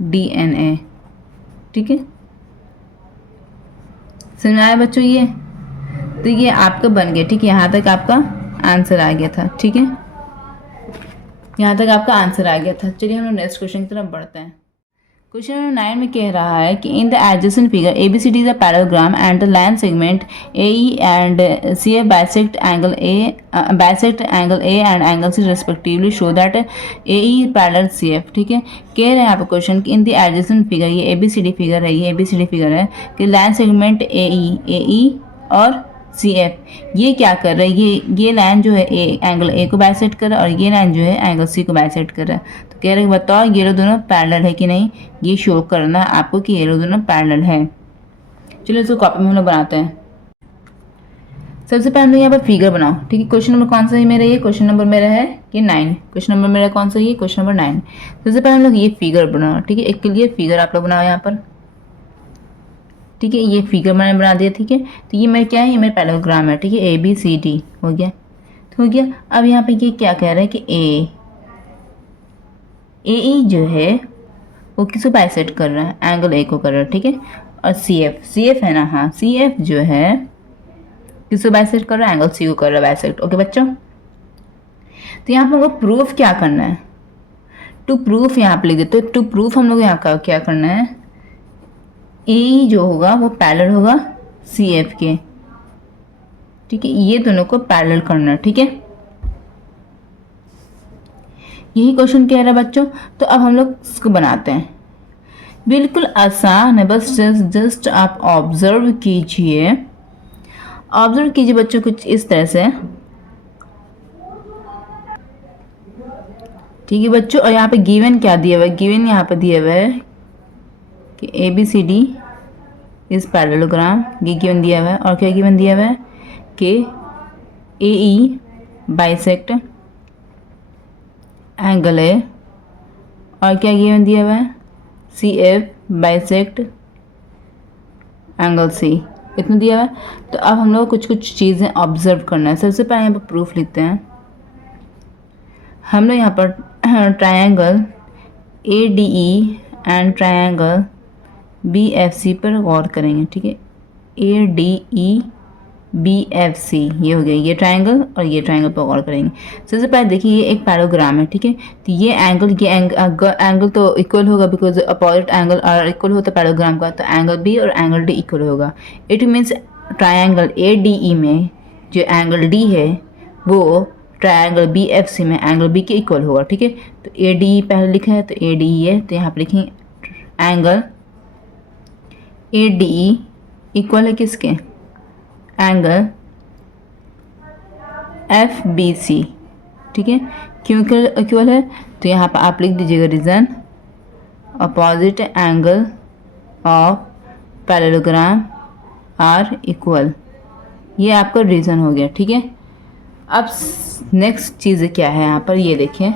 DNA। ठीक है, समझ में आया बच्चों ये, तो ये आपका बन गया। ठीक है, यहाँ तक आपका आंसर आ गया था। ठीक है, यहाँ तक आपका आंसर आ गया था। चलिए हम लोग नेक्स्ट क्वेश्चन की तरफ बढ़ते हैं। क्वेश्चन नंबर 9 में कह रहा है कि in the adjacent figure ABCD is a parallelogram and the line segment AE and CF bisect angle A and angle C respectively show that AE parallel CF। ठीक है, कह रहे हैं यहाँ पे क्वेश्चन कि इन द एडजेसेंट फिगर, ये ABCD फिगर है, ये ABCD फिगर है कि लाइन सेगमेंट AE और CF ये क्या कर रहा है, ये लाइन जो है एंगल A को बाइसेक्ट कर रहा है और ये लाइन जो है एंगल C को बाइसेक्ट कर रहा है। तो कह रहे हैं बताओ ये लोग दोनों पैरेलल है कि नहीं, ये शो करना है आपको कि ये लोग दोनों पैरेलल है। चलो इसको कॉपी में हम लोग बनाते हैं। सबसे पहले हम लोग यहाँ पर फिगर बनाओ। ठीक है, क्वेश्चन नंबर कौन सा है मेरा, ये क्वेश्चन नंबर मेरा है कि 9। क्वेश्चन नंबर मेरा कौन सा है, ये क्वेश्चन नंबर 9। सबसे पहले हम लोग ये फिगर बनाओ। ठीक है, एक क्लियर फिगर आप लोग बनाओ यहाँ पर। ठीक है, ये फिगर मैंने बना दिया। ठीक है, तो ये मेरा क्या है, ये मेरा पैरेललोग्राम है। ठीक है, ABCD हो गया, तो हो गया। अब यहाँ पे ये क्या कह रहा है कि AE जो है वो किसको बाइसेक्ट कर रहा है, एंगल A को कर रहा है। ठीक है, और CF है ना, हाँ CF जो है किसको बाइसेक्ट कर रहा है, एंगल C को कर रहा है बाइसेक्ट। ओके बच्चों, तो यहाँ पर हमको प्रूफ क्या करना है, टू प्रूफ यहाँ पे लिख देते। टू प्रूफ हम लोग यहाँ का क्या करना है, AE जो होगा वो पैरेलल होगा CF के। ठीक है, ये दोनों को पैरेलल करना है। ठीक है, यही क्वेश्चन कह रहा है बच्चों। तो अब हम लोग इसको बनाते हैं, बिल्कुल आसान है, बस जस्ट आप ऑब्जर्व कीजिए बच्चों कुछ इस तरह से। ठीक है बच्चों, और यहाँ पे गिवन क्या दिया हुआ है, गिवन यहाँ पे दिया हुआ है कि ABCD इस पैरेललोग्राम, ये गिवन दिया हुआ है। और क्या गिवन दिया हुआ है कि AE बाइसेक्ट एंगल A, और क्या गिवन दिया हुआ है CF बाइसेक्ट एंगल C, इतना दिया हुआ है। तो अब हम लोग कुछ चीज़ें ऑब्जर्व करना है। सबसे पहले यहाँ पर प्रूफ लिखते हैं हम लोग। यहाँ पर triangle A D E and triangle B F C पर गौर करेंगे, ठीक है। A D E B F C, ये हो गया ये ट्रायंगल, और ये ट्रायंगल पर गौर करेंगे। सबसे पहले देखिए ये एक पैराग्राम है, ठीक है। तो ये एंगल तो इक्वल होगा, because opposite angle are equal होता है पैराग्राम का, तो एंगल बी और एंगल डी इक्वल होगा। It means triangle A D E में जो एंगल डी है वो ट्रायंगल बी एफ सी में एंगल बी के इक्वल होगा, ठीक है। तो ए डी ई पहले लिखा है, तो ए डी ई है, तो यहाँ पर लिखेंगे एंगल ए डी ई इक्वल है किसके, एंगल एफ बी सी, ठीक है। क्यों इक्वल है, तो यहाँ पर आप लिख दीजिएगा reason, opposite angle of parallelogram are equal, ये आपका रीज़न हो गया, ठीक है। अब नेक्स्ट चीज़ क्या है यहाँ पर, ये देखें,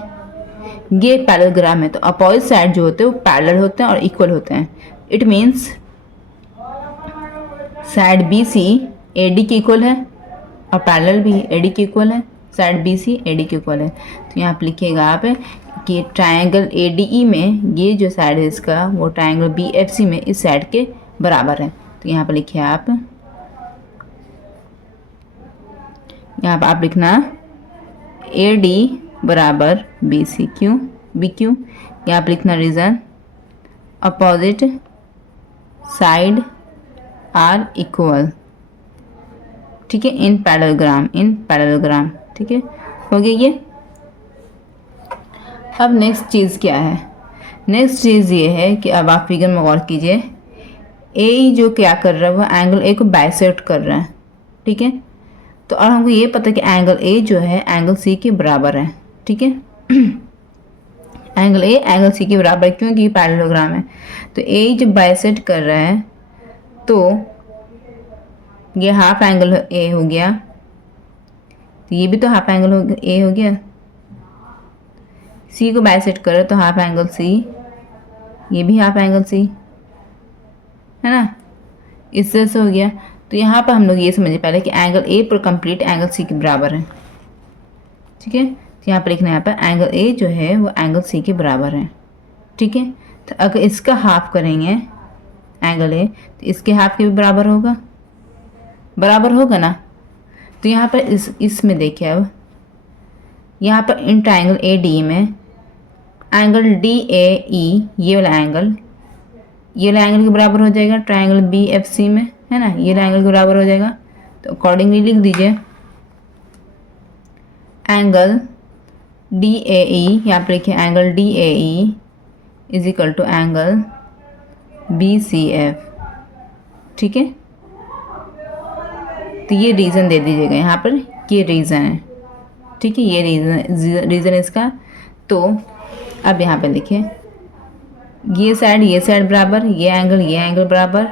ये पैरेललोग्राम है, तो अपोजिट साइड जो होते हैं वो पैरेलल होते हैं और इक्वल होते हैं। It means side B C A D के इक्वल है और पैरेलल भी ए डी के इक्वल है, side B C A D के इक्वल है। तो यहाँ पर लिखिएगा आप कि ट्रायंगल ए डी ई में ये जो साइड है इसका वो ट्रायंगल बी एफ सी में इस साइड के बराबर है। तो यहाँ पर लिखिए आप, यहाँ पर आप लिखना ए डी बराबर बी सी, क्यों बी क्यों, यहाँ पर लिखना reason, opposite side are equal, ठीक है, इन पैरेललोग्राम, ठीक है, हो गया ये। अब नेक्स्ट चीज़ क्या है, नेक्स्ट चीज़ ये है कि अब आप फिगर में गौर कीजिए, ए जो क्या कर रहा है वो एंगल ए को बाइसेक्ट कर रहा है, ठीक है। तो और हमको ये पता है कि एंगल ए जो है एंगल सी के बराबर है, ठीक है। एंगल ए एंगल सी के बराबर है क्योंकि पैरेललोग्राम है। तो ए जब बाइसेक्ट कर रहा है तो ये हाफ एंगल ए हो गया, तो ये भी तो हाफ एंगल ए हो गया, सी को बाइसेक्ट करो तो हाफ एंगल सी, ये भी हाफ एंगल सी है ना, इस तरह से हो गया। तो यहाँ पर हम लोग ये समझे पहले कि एंगल ए पर कंप्लीट एंगल सी के बराबर है, ठीक है। तो यहाँ पर लिखना है, यहाँ पर एंगल ए जो है वो एंगल सी के बराबर है, ठीक है। तो अगर इसका हाफ करेंगे एंगल ए तो इसके हाफ के भी बराबर होगा ना। तो यहाँ पर इसमें देखिए, अब यहाँ पर इन ट्रायंगल ए डी में एंगल डी ए ई ये वाला एंगल के बराबर हो जाएगा ट्रायंगल बी एफ सी में, है ना, ये एंगल के बराबर हो जाएगा। तो अकॉर्डिंगली लिख दीजिए एंगल डी ए ई, यहाँ पर लिखिए angle D A E is equal to angle B C F, ठीक है। तो ये रीज़न दे दीजिएगा यहाँ पर, ये रीज़न है, ठीक है, ये रीज़न इसका। तो अब यहाँ पे देखिए ये साइड बराबर, ये एंगल बराबर,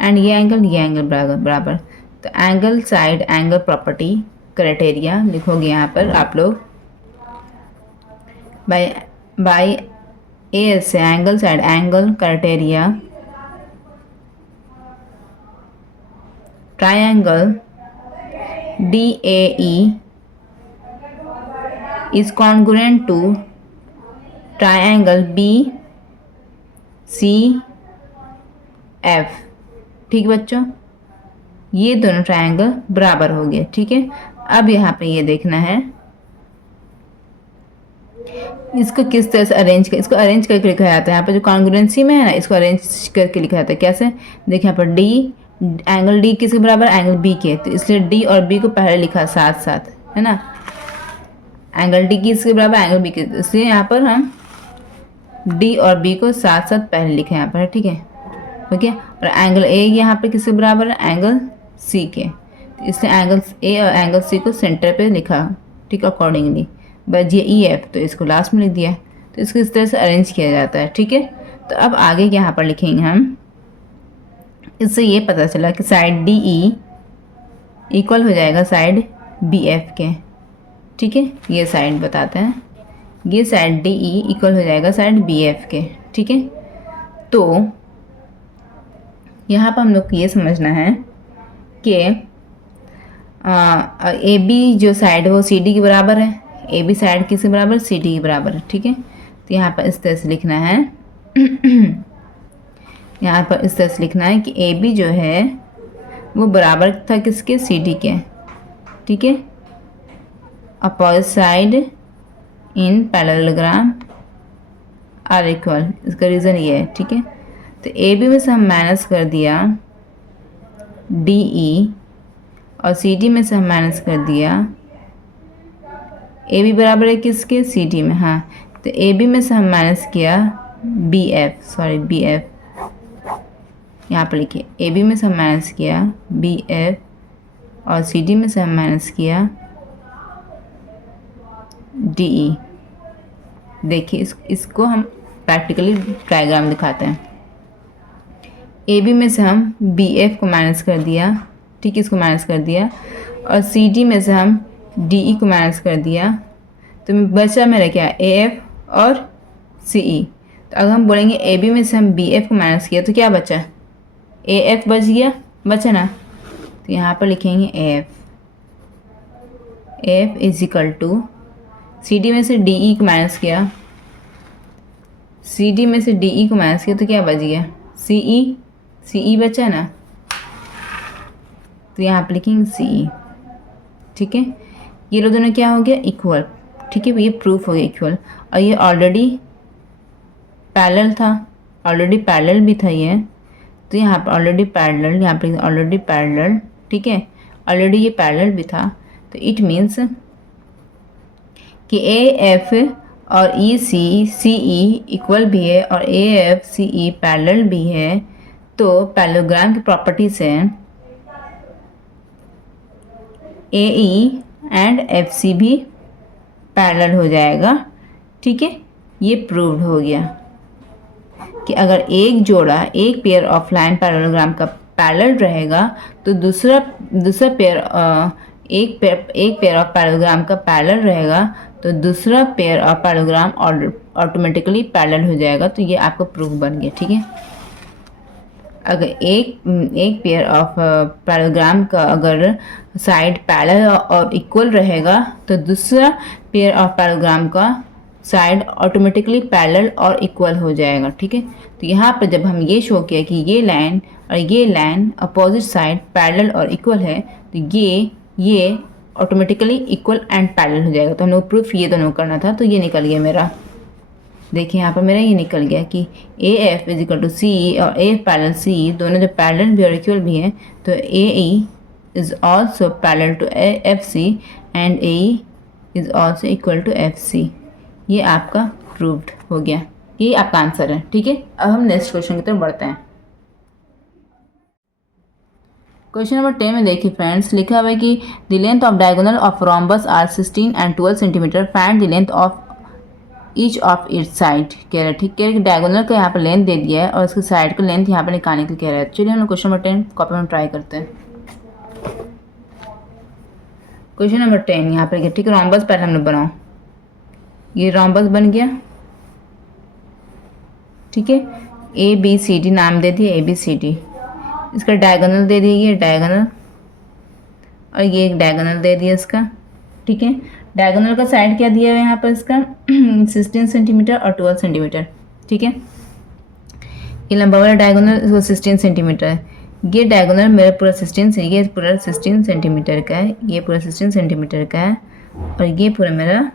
एंड ये एंगल बराबर। तो angle side angle property criteria लिखोगे यहाँ पर आप लोग, बाय ए से angle side angle criteria triangle DAE is congruent to triangle BCF, ठीक बच्चों, ये दोनों ट्रायंगल बराबर हो गए, ठीक है। अब यहाँ पे ये देखना है इसको किस तरह से इसको अरेंज करके लिखा जाता है। यहाँ पे जो कॉन्ग्रुएंसी में है ना, इसको अरेंज करके लिखा जाता है। कैसे, देखिए यहाँ पर डी, एंगल डी किसके बराबर, एंगल बी के, तो इसलिए डी और बी को पहले लिखा साथ साथ, है ना। एंगल डी किसके बराबर, एंगल बी के, इसलिए यहाँ पर हम डी और बी को साथ साथ पहले लिखे यहाँ पर, ठीक है, ओके। और एंगल ए यहाँ पर किसके बराबर है, एंगल सी के, तो इसलिए एंगल ए और एंगल सी को सेंटर पे लिखा, ठीक, अकॉर्डिंगली। बस ये ई एफ, तो इसको लास्ट में लिख दिया। तो इसको इस तरह से अरेंज किया जाता है, ठीक है। तो अब आगे यहाँ पर लिखेंगे हम, इससे ये पता चला कि साइड डी ई इक्वल हो जाएगा साइड बी एफ के, ठीक है। ये साइड बताते हैं, ये साइड डी ई इक्वल हो जाएगा साइड बी एफ के, ठीक है। तो यहाँ पर हम लोग को ये समझना है कि ए बी जो साइड है वो सी डी के बराबर है, ए बी साइड किसके बराबर, सी डी के बराबर है, ठीक है। तो यहाँ पर इस तरह से लिखना है यहाँ पर इस तरह से लिखना है कि ए बी जो है वो बराबर था किसके, सी डी के, ठीक है। Opposite side in parallelogram are equal, इसका रीज़न ये है, ठीक है। तो ए बी में से हम माइनस कर दिया डी ई और सी डी में से हम माइनस कर दिया ए बी बराबर है किसके, सी डी में, हाँ। तो ए बी में से हम माइनस किया B F, sorry B F, यहाँ पर लिखिए ए बी में से हम माइनस किया बी एफ और सी डी में से हम माइनस किया डी ई। देखिए इसको हम प्रैक्टिकली डायग्राम दिखाते हैं। ए बी में से हम बी एफ को माइनस कर दिया, ठीक है, इसको माइनस कर दिया, और सी डी में से हम डी ई को माइनस कर दिया, तो बचा मेरा क्या, ए एफ और सी ई। तो अगर हम बोलेंगे ए बी में से हम बी एफ को माइनस किया तो क्या बचा, ए एफ बच गया, बचा ना। तो यहाँ पर लिखेंगे F, F is equal to C D में से डी ई को माइनस किया, सी डी में से डी ई को माइनस किया तो क्या बच गया, सी ई बचा ना। तो यहाँ पर लिखेंगे सी ई, ठीक है। ये लोग दोनों क्या हो गया, इक्वल, ठीक है, ये प्रूफ हो गया इक्वल। और ये ऑलरेडी पैरेलल था, ऑलरेडी पैरेलल भी था ये, तो यहाँ पर ऑलरेडी पैरेलल, यहाँ पर ऑलरेडी पैरेलल, ठीक है, ऑलरेडी ये पैरेलल भी था। तो इट मीन्स कि ए एफ और ई सी ई इक्वल भी है और A F C E parallel भी है। तो पैरेललोग्राम की प्रॉपर्टीज है ए ई एंड एफ सी भी पैरेलल हो जाएगा, ठीक है। ये प्रूव्ड हो गया कि अगर एक जोड़ा, एक पेयर ऑफ लाइन पैरेललोग्राम का पैरेलल रहेगा तो दूसरा पेयर, एक पेयर ऑफ पैरेललोग्राम का पैरेलल रहेगा तो दूसरा pair of parallelogram automatically parallel हो जाएगा। तो ये आपका प्रूफ बन गया, ठीक है। अगर एक पेयर ऑफ पैरेललोग्राम का अगर साइड पैरेलल और इक्वल रहेगा तो दूसरा पेयर ऑफ पैरेललोग्राम का साइड ऑटोमेटिकली पैरेलल और इक्वल हो जाएगा, ठीक है। तो यहाँ पर जब हम ये शो किया कि ये लाइन और ये लाइन अपोजिट साइड पैरेलल और इक्वल है तो ये ऑटोमेटिकली इक्वल एंड पैरेलल हो जाएगा। तो हम लोग प्रूफ ये दोनों करना था, तो ये निकल गया मेरा। देखिए यहाँ पर मेरा ये निकल गया कि A F is equal to C E और ए एफ पैरेलल सी ई दोनों जब पैरेलल भी और इक्वल भी हैं तो A E is also parallel to F C and A E is also equal to F C. ये आपका प्रूव्ड हो गया, ये आपका आंसर है, ठीक है। अब हम नेक्स्ट क्वेश्चन की तरफ बढ़ते हैं। क्वेश्चन नंबर 10 में देखिए फ्रेंड्स, लिखा हुआ है कि the length of diagonal of rhombus are 16 and 12 centimetre, find the length of each of its side. कह रहा है, ठीक, कह रहा है कि डायगोनल का यहाँ पर लेंथ दे दिया है और इसके साइड का लेंथ यहाँ पर निकालने के कह रहा है। चलिए हम लोग क्वेश्चन नंबर 10 कॉपी में ट्राई करते हैं। क्वेश्चन नंबर 10 यहाँ पर, ठीक है, रोम्बस पहले हम लोग बनाओ। ये रोम्बस बन गया, ठीक है, ए बी सी डी नाम दे दिए, ए बी सी डी। इसका डायगोनल दे दिया, ये डायगोनल, और ये एक डायगोनल दे दिया इसका, ठीक है। डायगोनल का साइड क्या दिया है यहाँ पर इसका 16 सेंटीमीटर और 12 सेंटीमीटर, ठीक है। ये लंबा वाला डायगोनल इसको 16 सेंटीमीटर है। ये डायगोनल मेरा पूरा 16 सेंटीमीटर का है, ये पूरा 16 सेंटीमीटर का है और ये पूरा मेरा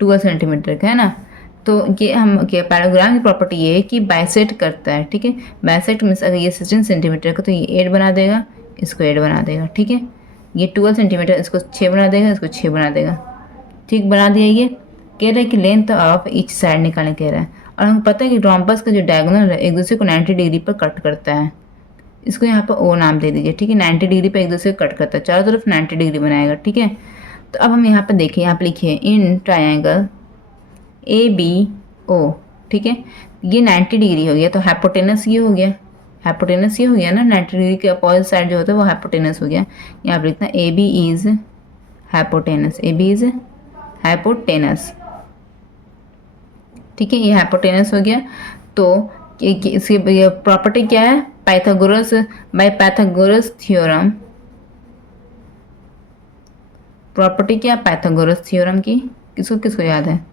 12 सेंटीमीटर का है ना। तो ये हम क्या, पैरेललोग्राम की प्रॉपर्टी ये है कि बाइसेक्ट करता है, ठीक है। बाइसेक्ट मीन्स अगर ये 16 सेंटीमीटर का तो ये 8 बना देगा, इसको 8 बना देगा, ठीक है। ये 12 सेंटीमीटर, इसको 6 बना देगा, इसको 6 बना देगा, ठीक, बना दिया। ये कह रहा है कि लेंथ ऑफ ईच साइड निकालने कह रहा है। और हमको पता है कि रोम्बस का जो डायगोनल है एक दूसरे को 90 डिग्री पर कट करता है, इसको यहाँ पर ओ नाम दे दीजिए, ठीक है। 90 डिग्री पर एक दूसरे को कट करता है, चारों तरफ 90 डिग्री बनाएगा, ठीक है। तो अब हम यहाँ पर देखिए, यहाँ पर लिखिए in triangle A B O, ठीक है। ये 90 डिग्री हो गया तो हाइपोटेनस ये हो गया, हाइपोटेनस ये हो गया ना, 90 डिग्री के अपोजिट साइड जो होता है वो हाइपोटेनस हो गया। यहाँ पर लिखना A B is hypotenuse, A B is hypotenuse, ठीक है, ये हाइपोटेनस हो गया। तो इसकी प्रॉपर्टी क्या है, Pythagoras, by Pythagoras theorem, property क्या, पाइथागोरस थ्योरम की, किसको किसको याद है,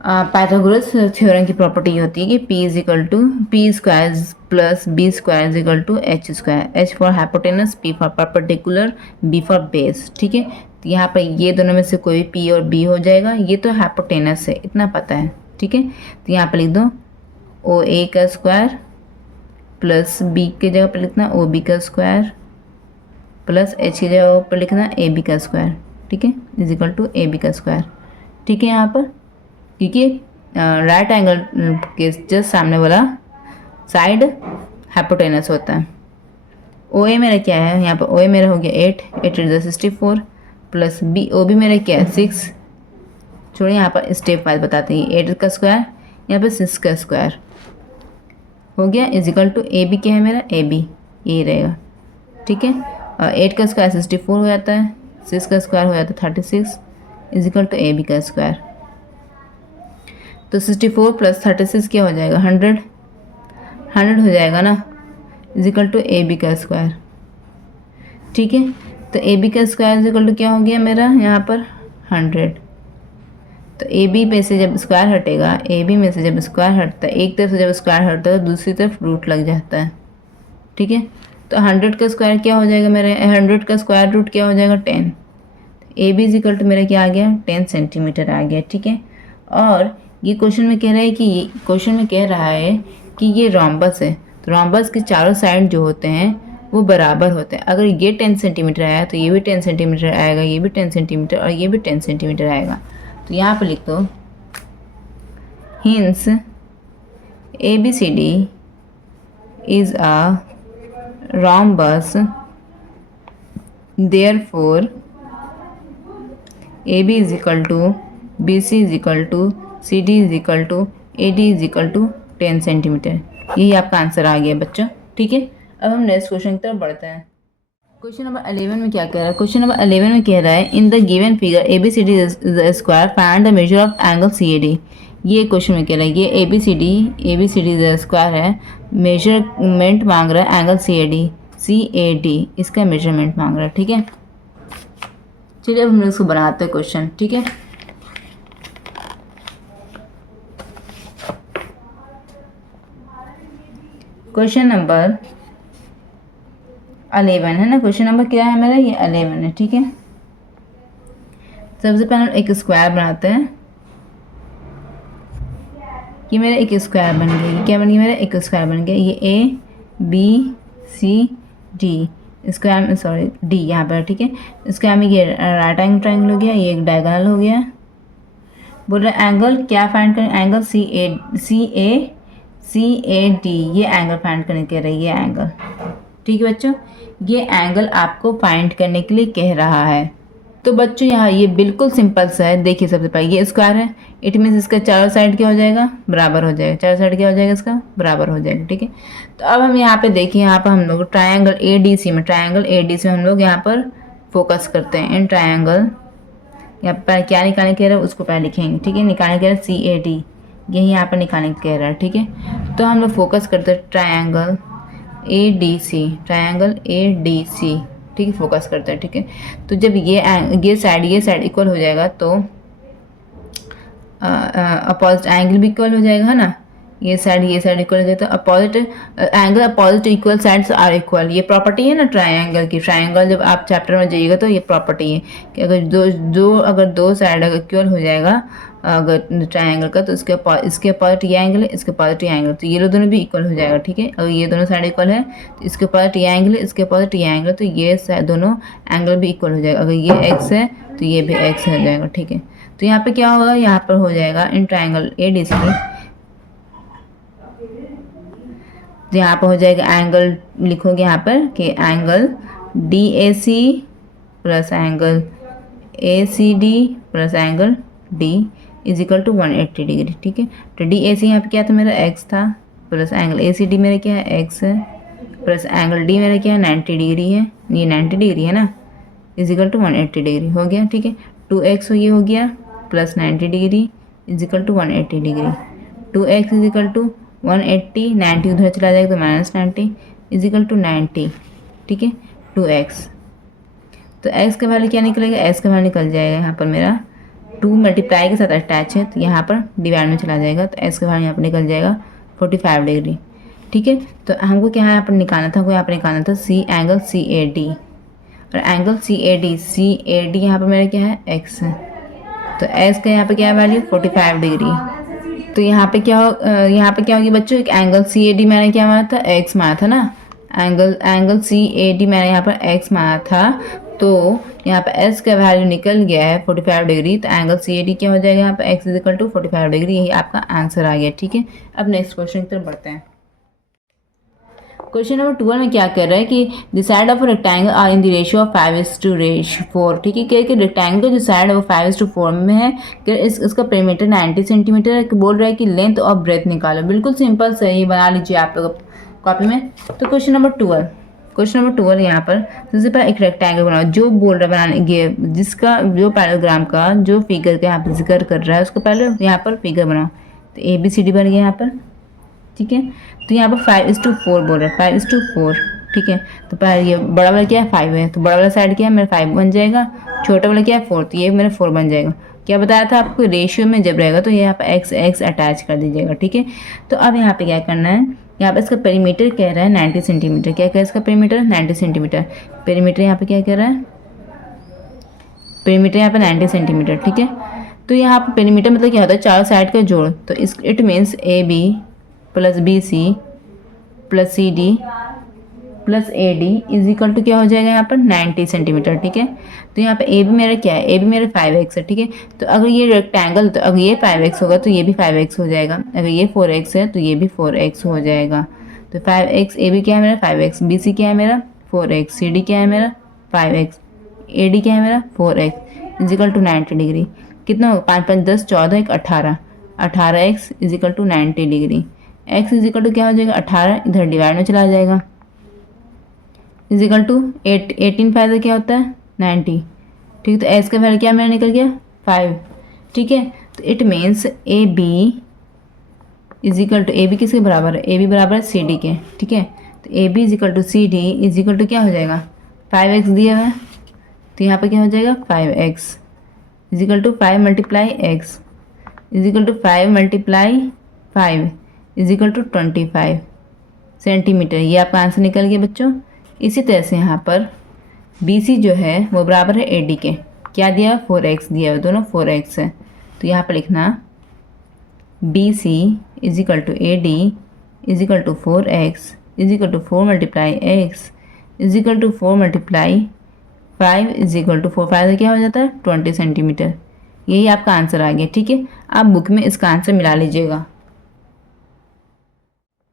पाइथागोरस थ्योरम की प्रॉपर्टी होती है कि p is equal to P square plus B square is equal to H square, H for hypotenuse, p for perpendicular, b for base. ठीक है, तो यहाँ पर ये दोनों में से कोई p और b हो जाएगा। ये तो हाइपोटेनस है, इतना पता है। ठीक है, तो यहाँ पर लिख दो ओ ए का स्क्वायर प्लस b की जगह पर लिखना ओ बी का स्क्वायर प्लस एच की जगह पर लिखना ए बी का स्क्वायर। ठीक है, is equal to A B का स्क्वायर। ठीक है, यहाँ पर क्योंकि राइट एंगल के जस्ट सामने वाला साइड हाइपोटेनस होता है। ओ ए मेरा क्या है, यहाँ पर ओ ए मेरा हो गया 8 8 is 64 plus B O B मेरा क्या है 6। छोड़िए, यहाँ पर स्टेप वाइज बताते हैं। 8 का स्क्वायर यहाँ पर 6 का स्क्वायर हो गया is equal to A B क्या है मेरा, ए बी यही रहेगा। ठीक है, 8 का स्क्वायर 64 हो जाता है, 6 का स्क्वायर हो जाता है 36 is equal to A B का स्क्वायर। तो 64 प्लस 36 क्या हो जाएगा 100 हो जाएगा ना, is equal to A B का स्क्वायर। ठीक है, तो ए बी का स्क्वायर इज इक्वल टू क्या हो गया मेरा यहाँ पर 100। तो ए बी में से जब स्क्वायर हटेगा, ए बी में से जब स्क्वायर हटता है, एक तरफ से जब स्क्वायर हटता है तो दूसरी तरफ रूट लग जाता है। ठीक है, तो 100 का स्क्वायर क्या हो जाएगा मेरा, 100 का स्क्वायर रूट क्या हो जाएगा 10। A B is equal to मेरा क्या आ गया 10 सेंटीमीटर आ गया। ठीक है, और ये क्वेश्चन में कह रहा है कि ये रोम्बस है, तो रोम्बस के चारों साइड जो होते हैं वो बराबर होते हैं। अगर ये 10 सेंटीमीटर आया तो ये भी 10 सेंटीमीटर आएगा, ये भी 10 सेंटीमीटर और ये भी 10 सेंटीमीटर आएगा। तो यहाँ पर लिख दो hence A B C D is a rhombus, therefore A B is equal to B C is equal to C D is equal to A D is equal to 10 centimetre. यही आपका आंसर आ गया बच्चों। ठीक है, अब हम नेक्स्ट क्वेश्चन की तरफ बढ़ते हैं। क्वेश्चन नंबर 11 में क्या कह रहा है, क्वेश्चन नंबर 11 में कह रहा है in the given figure A B C D square find the measure of angle C A D. ये क्वेश्चन में कह रहा है ये A B C D square है, मेजरमेंट मांग रहा है एंगल सी ए डी इसका मेजरमेंट मांग रहा है। ठीक है, चलिए अब हम लोग इसको बनाते हैं क्वेश्चन। ठीक है, क्वेश्चन नंबर 11 है ना, क्वेश्चन नंबर क्या है मेरा, ये 11 है। ठीक है, सबसे पहले एक स्क्वायर बनाते हैं। ये मेरा एक स्क्वायर बन गया, ये क्या बन गया मेरा एक स्क्वायर बन गया। ये A B C D square में, सॉरी डी यहाँ पर। ठीक है, स्क्वायर में ये राइट एंगल ट्रायंगल हो गया, ये एक डायगोनल हो गया। बोल रहे एंगल क्या फाइंड करें, एंगल सी ए डी ये एंगल फाइंड करने कह रही है एंगल। ठीक है बच्चों, ये एंगल आपको फाइंड करने के लिए कह रहा है। तो बच्चों यहाँ ये बिल्कुल सिंपल सा है। देखिए सबसे पहले ये स्क्वायर है, इट मीन्स इसका चारों साइड क्या हो जाएगा बराबर हो जाएगा, चारों साइड क्या हो जाएगा इसका बराबर हो जाएगा। ठीक है, तो अब हम यहाँ पे देखिए, यहाँ पर हम लोग ट्रायंगल ए डी सी में हम लोग यहाँ पर फोकस करते हैं। इन ट्रायंगल यहाँ पर क्या निकालने कह रहा है उसको पहले लिखेंगे। ठीक है, निकालने कह रहा है सी ए डी, यही यहाँ पर निकालने कह रहा है। ठीक है, तो हम लोग फोकस करते हैं ट्रायंगल ए डी सी। ठीक है, फोकस करते हैं। ठीक है, तो जब ये साइड इक्वल हो जाएगा तो अपोजिट एंगल भी इक्वल हो जाएगा, है ना। ये साइड इक्वल हो जाएगा तो opposite angle opposite equal sides are equal. ये प्रॉपर्टी है ना ट्रायंगल की। ट्रायंगल जब आप चैप्टर में जाइएगा तो ये प्रॉपर्टी है कि अगर दो साइड अगर इक्वल हो जाएगा अगर ट्रायंगल का, तो इसके अपोजिट ये एंगल है, इसके अपोजिट ये एंगल, तो ये दोनों भी इक्वल हो जाएगा। ठीक है, अगर ये दोनों साइड इक्वल है तो इसके अपोजिट ये एंगल है, इसके अपोजिट ये एंगल, तो ये दोनों एंगल भी इक्वल हो जाएगा। अगर ये एक्स है तो ये भी एक्स हो जाएगा। ठीक है, तो यहाँ पे क्या होगा, यहाँ पर हो जाएगा in triangle A D C, तो यहाँ पर हो जाएगा एंगल, लिखोगे यहाँ पर कि angle D A C plus angle A C D plus angle D is equal to 180 degree. ठीक है, तो डी ए सी यहाँ पे क्या था मेरा एक्स था, plus angle A C D मेरा क्या है एक्स है, प्लस एंगल डी मेरा क्या है 90 डिग्री है, ये 90 डिग्री है ना, इज इक्वल टू 180 डिग्री हो गया। ठीक है, 2x ये हो गया plus 90 degree is equal to 180 degree. 2x is equal to 180, 90 उधर चला जाएगा तो माइनस 90 इज इक्वल टू 90। ठीक है, 2x, तो x का वैल्यू क्या निकलेगा, x का वैल्यू निकल जाएगा यहाँ पर मेरा 2 मल्टीप्लाई के साथ अटैच है तो यहाँ पर डिवाइड में चला जाएगा, तो एस का वैल्यू यहाँ पर निकल जाएगा 45 डिग्री। ठीक है, तो हमको क्या यहाँ पर निकालना था, हमको यहाँ पर निकालना था C angle C A D, और एंगल सी ए डी यहाँ पर मेरा क्या है एक्स है, तो एस का यहाँ पे क्या है वैल्यू 45 डिग्री। तो यहाँ पे क्या होगी बच्चों, एक एंगल सी ए डी मैंने क्या माना था, एक्स माना था ना, एंगल सी ए डी मैंने यहाँ पर एक्स माना था, तो यहाँ पे एस का वैल्यू निकल गया है 45 डिग्री, तो एंगल सी ए डी क्या हो जाएगा यहाँ पे x is equal to 45 degree, यही आपका आंसर आ गया। ठीक है, अब नेक्स्ट क्वेश्चन की तरफ बढ़ते हैं। क्वेश्चन नंबर 12 में क्या कर रहा है कि the side of rectangle are in the ratio of 5:4। ठीक है, क्या कि रेक्टेंगल का जो साइड है वो 5:4 में है, कि इसका पेरीमीटर 90 सेंटीमीटर है, बोल रहा है कि लेंथ और ब्रेथ निकालो। बिल्कुल सिंपल सही बना लीजिए आप लोग कॉपी में। तो क्वेश्चन नंबर 12 यहाँ पर सबसे पहले एक रेक्टेंगल बनाओ, जो बोल रहा है बनाने जिसका जो पैराग्राम का जो फिगर का यहाँ पर जिक्र कर रहा है उसको पहले यहाँ पर फिगर बनाओ। तो ABCD बन गया यहाँ पर। ठीक है, तो यहाँ पर 5:4 बोल रहा है, 5:4। ठीक है, तो पहले ये बड़ा वाला क्या है 5 है, तो बड़ा वाला साइड क्या है मेरा 5 बन जाएगा, छोटा वाला क्या है 4, तो ये मेरा 4 बन जाएगा। क्या बताया था आपको, रेशियो में जब रहेगा तो यहाँ पर x अटैच कर दीजिएगा। ठीक है, तो अब यहाँ पे क्या करना है, यहाँ पे इसका पेरीमीटर कह रहा है 90 सेंटीमीटर। क्या कह रहा है इसका पेरीमीटर 90 सेंटीमीटर, पेरीमीटर यहाँ पे क्या कह रहा है, पेरीमीटर यहाँ पे 90 सेंटीमीटर। ठीक है, तो यहाँ पे पेरीमीटर मतलब क्या होता है, चारों साइड का जोड़, तो इस it means AB plus BC plus CD plus AD is equal to क्या हो जाएगा यहाँ पर 90 सेंटीमीटर। ठीक है, तो यहाँ पे AB मेरा क्या है, AB मेरा 5x है। ठीक है, तो अगर ये रेक्टेंगल, तो अगर ये 5x होगा तो ये भी 5x हो जाएगा, अगर ये 4x है तो ये भी 4x हो जाएगा। तो 5x, AB क्या है मेरा 5x, BC क्या है मेरा 4x, CD क्या है मेरा 5x, AD क्या है मेरा 4x is equal to 90 degree. कितना होगा, 5 5 10 14 1 18, 18x is equal to 90 degree. x is equal to क्या हो जाएगा 18, इधर डिवाइड में चला जाएगा, इज इक्वल टू 18 फायदा क्या होता है 90। ठीक है, तो s का वैल्यू क्या मेरा निकल गया 5। ठीक है, तो it means AB is equal to, AB किसके बराबर है, AB बराबर है CD के। ठीक है, तो AB is equal to CD is equal to क्या हो जाएगा 5x दिया हुआ है, तो यहाँ पर क्या हो जाएगा 5x is equal to 5 multiply x is equal to 5 multiply 5 is equal to 25 centimetre. ये आपका आंसर निकल गया बच्चों। इसी तरह से यहाँ पर BC जो है वो बराबर है AD के, क्या दिया 4x दिया हुआ, दोनों 4x है, तो यहाँ पर लिखना BC is equal to AD is equal to 4x is equal to 4 multiply x is equal to 4 multiply 5 is equal to 4 5 क्या हो जाता है 20 सेंटीमीटर। यही आपका आंसर आ गया। ठीक है, आप बुक में इसका आंसर मिला लीजिएगा।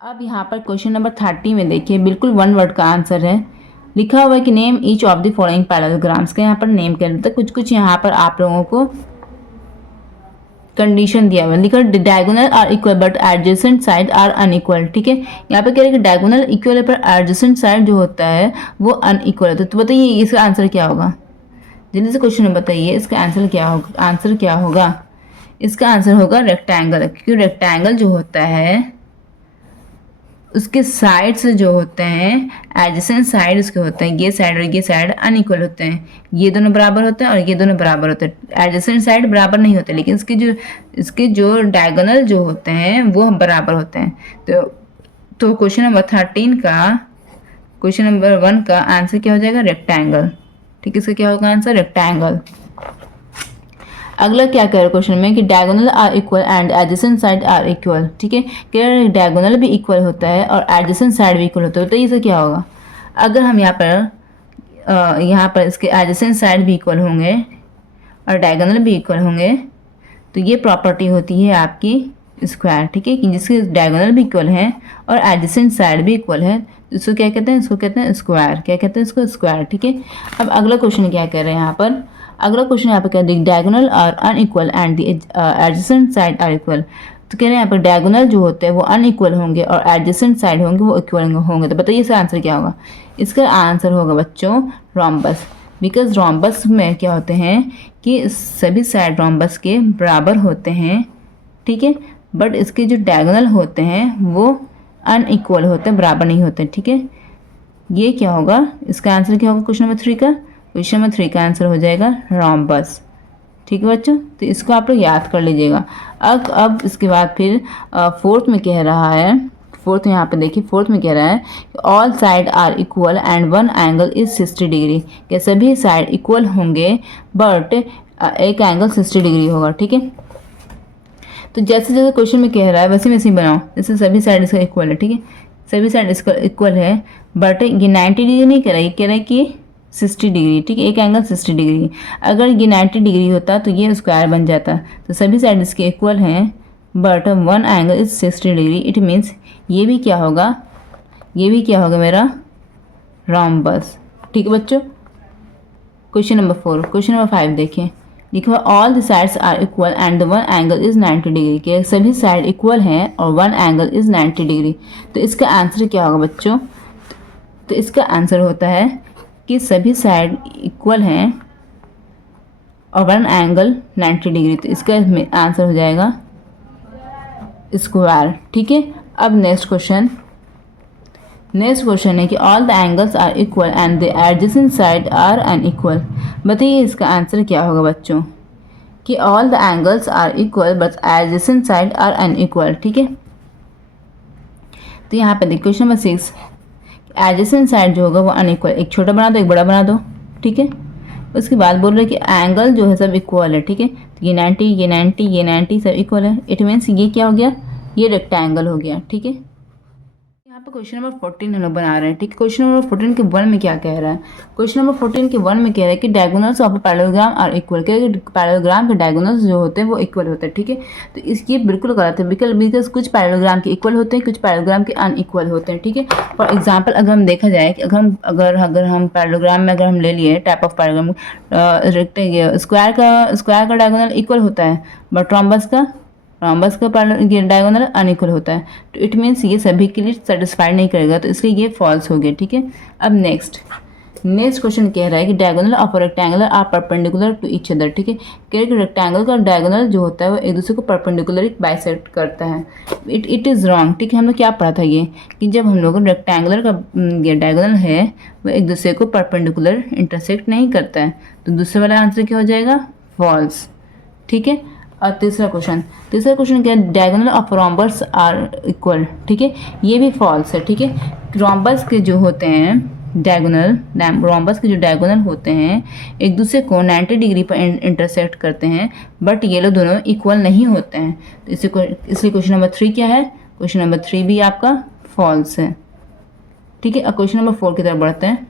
अब यहाँ पर क्वेश्चन नंबर 30 में देखिए, बिल्कुल 1 वर्ड का आंसर है। लिखा हुआ है कि name each of the following parallelograms का यहाँ पर नेम कर देता है। कुछ यहाँ पर आप लोगों को कंडीशन दिया हुआ है, लिखा diagonal are equal but adjacent side are unequal. ठीक है, यहाँ पे कह रहे हैं कि डायगोनल इक्वल है पर एडजेसेंट साइड जो होता है वो अनइक्वल है। तो बताइए इसका आंसर क्या होगा, जल्दी से क्वेश्चन बताइए इसका आंसर क्या होगा। आंसर क्या होगा, इसका आंसर होगा रेक्टेंगल, क्योंकि रेक्टेंगल जो होता है उसके साइड्स जो होते हैं एडजेसेंट साइड उसके होते हैं, ये साइड और ये साइड अनइक्वल होते हैं, ये दोनों बराबर होते हैं और ये दोनों बराबर होते हैं। एडजेसेंट साइड बराबर नहीं होते, लेकिन इसके जो डायगोनल जो होते हैं वो बराबर होते हैं। तो क्वेश्चन नंबर 13 का, क्वेश्चन नंबर 1 का आंसर क्या हो जाएगा रेक्टेंगल। ठीक है, इसका क्या होगा आंसर रेक्टेंगल। अगला क्या कह रहा है क्वेश्चन में कि diagonal are equal and adjacent side are equal. ठीक है, कह रहे हैं डायगोनल भी इक्वल होता है और एडजेसेंट साइड भी इक्वल होता है। तो इससे क्या होगा, अगर हम यहाँ पर इसके एडजेसेंट साइड भी इक्वल होंगे और डायगोनल भी इक्वल होंगे तो ये प्रॉपर्टी होती है आपकी स्क्वायर। ठीक है, कि जिसके डायगोनल भी इक्वल है और एडजेसेंट साइड भी इक्वल है, इसको क्या कहते हैं, इसको कहते हैं स्क्वायर। क्या कहते हैं इसको, स्क्वायर। ठीक है, अब अगला क्वेश्चन क्या कह रहे हैं यहाँ पर, अगला क्वेश्चन यहाँ पर कह रहे हैं diagonal are unequal and the adjacent side are equal. तो कह रहे हैं यहाँ पर डायगोनल जो होते हैं वो अनइक्वल होंगे और एडजेसेंट साइड होंगे वो इक्वल होंगे। तो बताइए इसका आंसर क्या होगा। इसका आंसर होगा बच्चों रोम्बस, बिकॉज रोम्बस में क्या होते हैं कि सभी साइड रोम्बस के बराबर होते हैं। ठीक है, बट इसके जो डायगोनल होते हैं वो अनइक्वल होते हैं, बराबर नहीं होते। ठीक है, ये क्या होगा, इसका आंसर क्या होगा क्वेश्चन नंबर 3 का। क्वेश्चन नंबर 3 का आंसर हो जाएगा रोम्बस। ठीक है बच्चों, तो इसको आप लोग याद कर लीजिएगा। अब इसके बाद फिर फोर्थ में कह रहा है, फोर्थ में यहाँ पे देखिए, फोर्थ में कह रहा है all side are equal and one angle is 60 degree, कि सभी साइड इक्वल होंगे बट एक एंगल 60 डिग्री होगा। ठीक है, तो जैसे जैसे क्वेश्चन में कह रहा है वैसे वैसे बनाओ, जैसे सभी साइड इसका इक्वल है। ठीक है, सभी साइड इसका इक्वल है बट ये 90 डिग्री नहीं कह रहा है, ये कह रहा है कि 60 डिग्री। ठीक है, एक एंगल 60 डिग्री, अगर ये 90 डिग्री होता तो ये स्क्वायर बन जाता। तो सभी साइड इसके इक्वल हैं but one angle is 60 degree, it means ये भी क्या होगा, ये भी क्या होगा मेरा रोम्बस। ठीक है बच्चों, क्वेश्चन नंबर 4। क्वेश्चन नंबर 5 देखिए, लिखा हुआ all the sides are equal and the one angle is 90 degree, के सभी साइड इक्वल हैं और वन एंगल इज 90 डिग्री। तो इसका आंसर क्या होगा बच्चों, तो इसका आंसर होता है कि सभी साइड इक्वल हैं और वन एंगल 90 डिग्री, तो इसका आंसर हो जाएगा स्क्वायर। ठीक है, अब नेक्स्ट क्वेश्चन है कि all the angles are equal and the adjacent side are unequal. बताइए इसका आंसर क्या होगा बच्चों, कि all the angles are equal but adjacent side are unequal. ठीक है, तो यहाँ पे देखिए क्वेश्चन नंबर 6, एडजेसेंट साइड जो होगा वो अनइक्वल, एक छोटा बना दो एक बड़ा बना दो। ठीक है, उसके बाद बोल रहे हैं कि एंगल जो है सब इक्वल है। ठीक है, तो ये 90 ये 90 ये 90 सब इक्वल है, इट मीन्स ये क्या हो गया, ये रेक्टेंगल हो गया। ठीक है, यहाँ पे क्वेश्चन नंबर 14 हम लोग बना रहे हैं। ठीक है, क्वेश्चन नंबर 14 के 1 में क्या कह रहा है, क्वेश्चन नंबर 14 के 1 में कह रहा है कि diagonals of a parallelogram are equal, parallelogram के डायगोनल्स जो होते हैं वो इक्वल होते हैं। ठीक है, तो इसकी बिल्कुल गलत है, बिकॉज कुछ पैरेललोग्राम के इक्वल होते हैं, कुछ पैरेललोग्राम के अनइक्वल होते हैं। ठीक है, फॉर एग्जाम्पल अगर हम देखा जाए कि अगर हम पैरेललोग्राम में अगर हम ले लिए टाइप ऑफ पैरेललोग्राम, स्क्वायर का डायगोनल इक्वल होता है बट रोम्बस का डायगोनल अनइक्वल होता है। तो इट मीन्स ये सभी के लिए सेटिस्फाइड नहीं करेगा, तो इसलिए ये फॉल्स हो गया। ठीक है, अब नेक्स्ट क्वेश्चन कह रहा है कि diagonal of rectangular are perpendicular to each other. ठीक है, कह रहे कि रेक्टेंगल का डायगोनल जो होता है वो एक दूसरे को परपेंडिकुलर बाइसेक्ट करता है। It is wrong. ठीक है, हम लोग क्या पढ़ा था ये, कि जब हम लोग रेक्टेंगुलर का डायगोनल है वो एक दूसरे को परपेंडिकुलर इंटरसेक्ट नहीं करता है, तो दूसरे वाला आंसर क्या हो जाएगा, फॉल्स। ठीक है, और तीसरा क्वेश्चन क्या है, diagonal of rhombus are equal. ठीक है, ये भी फॉल्स है। ठीक है, रोम्बस के जो होते हैं रोम्बस के जो डायगोनल होते हैं एक दूसरे को 90 डिग्री पर इंटरसेक्ट करते हैं बट ये लोग दोनों इक्वल नहीं होते हैं। तो इसलिए क्वेश्चन नंबर 3 क्या है, क्वेश्चन नंबर 3 भी आपका फॉल्स है। ठीक है, अब क्वेश्चन नंबर 4 की तरफ बढ़ते हैं।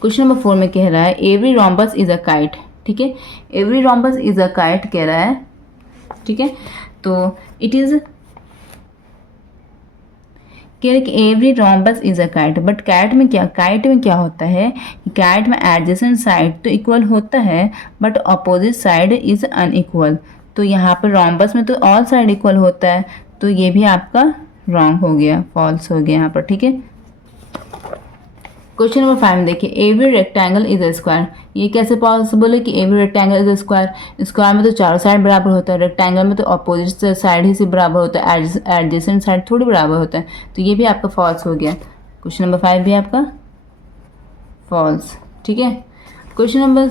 क्वेश्चन नंबर 4 में कह रहा है every rhombus is a kite. ठीक है, every rhombus is a kite कह रहा है। ठीक है, तो इट इज कह रहे कि every rhombus is a kite, but kite में क्या होता है, काइट में एडजेसेंट साइड तो इक्वल होता है but opposite side is unequal. तो यहाँ पर रोम्बस में तो ऑल साइड इक्वल होता है, तो ये भी आपका रॉन्ग हो गया, फॉल्स हो गया यहाँ पर। ठीक है, क्वेश्चन नंबर 5 देखिए, every rectangle is a square. ये कैसे पॉसिबल है कि every rectangle is a square, square में तो चारों साइड बराबर होता है, रेक्टेंगल में तो अपोजिट साइड ही से बराबर होता है, एडजेसेंट साइड थोड़ी बराबर होता है, तो ये भी आपका फॉल्स हो गया। क्वेश्चन नंबर 5 भी आपका फॉल्स। ठीक है, क्वेश्चन नंबर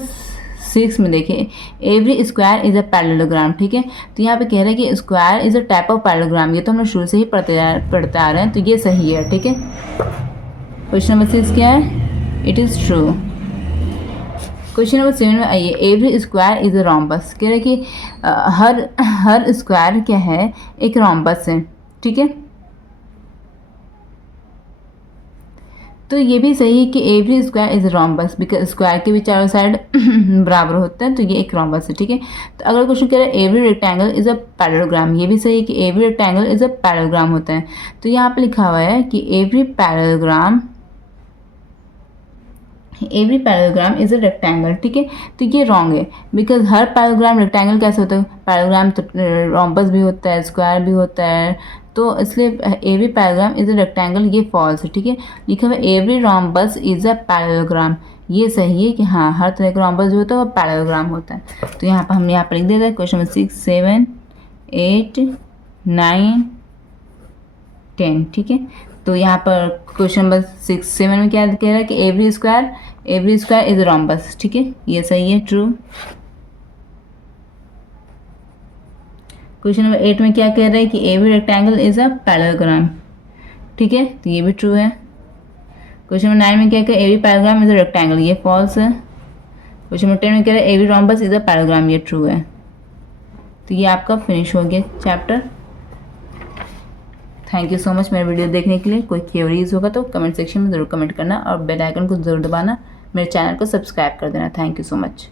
6 में देखिए, every square is a parallelogram. ठीक है, तो यहाँ पे कह रहा है कि square is a type of parallelogram, ये तो हम लोग शुरू से ही पढ़ते आ रहे हैं, तो ये सही है। ठीक है, क्वेश्चन नंबर 6 क्या है, it is true. Question number 7 में आइए, every square is a rhombus. कह रहे कि हर स्क्वायर क्या है, एक रोम्बस है। ठीक है, तो ये भी सही है कि every square is a rhombus, because square के भी चारों साइड बराबर होते हैं, तो ये एक रोम्बस है। ठीक है, तो अगर क्वेश्चन कह रहा है every rectangle is a parallelogram, ये भी सही है कि every rectangle is a parallelogram होता है। तो यहाँ पे लिखा हुआ है कि every parallelogram is a rectangle. ठीक है, तो ये रॉन्ग है, बिकॉज हर पैरेललोग्राम रेक्टेंगल कैसे होता है, पैरेललोग्राम तो रोम्बस भी होता है, स्क्वायर भी होता है, तो इसलिए every parallelogram is a rectangle, ये फॉल्स है। ठीक है, लिखा हुआ every rhombus is a parallelogram, ये सही है कि हाँ हर तरह का रोम्बस जो होता है वो पैरेललोग्राम होता है। तो यहाँ पर हमने यहाँ पर लिख दिया था क्वेश्चन नंबर 6, 7, 8, 9, 10। ठीक है, तो यहाँ पर क्वेश्चन नंबर 6, 7 में क्या कह रहा है कि एवरी स्क्वायर इज रोम्बस। ठीक है, ये सही है, ट्रू। क्वेश्चन नंबर 8 में क्या कह रहा है कि A B rectangle is a parallelogram, ठीक है, तो ये भी ट्रू है। क्वेश्चन नंबर 9 में क्या कह रहा है A B parallelogram is a rectangle, ये फॉल्स है। क्वेश्चन नंबर 10 में कह रहा है A B rhombus is a parallelogram, ये ट्रू है। तो ये आपका फिनिश हो गया chapter. Thank you so much मेरे वीडियो देखने के लिए। कोई क्वेरीज होगा तो कमेंट सेक्शन में ज़रूर कमेंट करना और बेल आइकन को ज़रूर दबाना, मेरे चैनल को सब्सक्राइब कर देना। Thank you so much.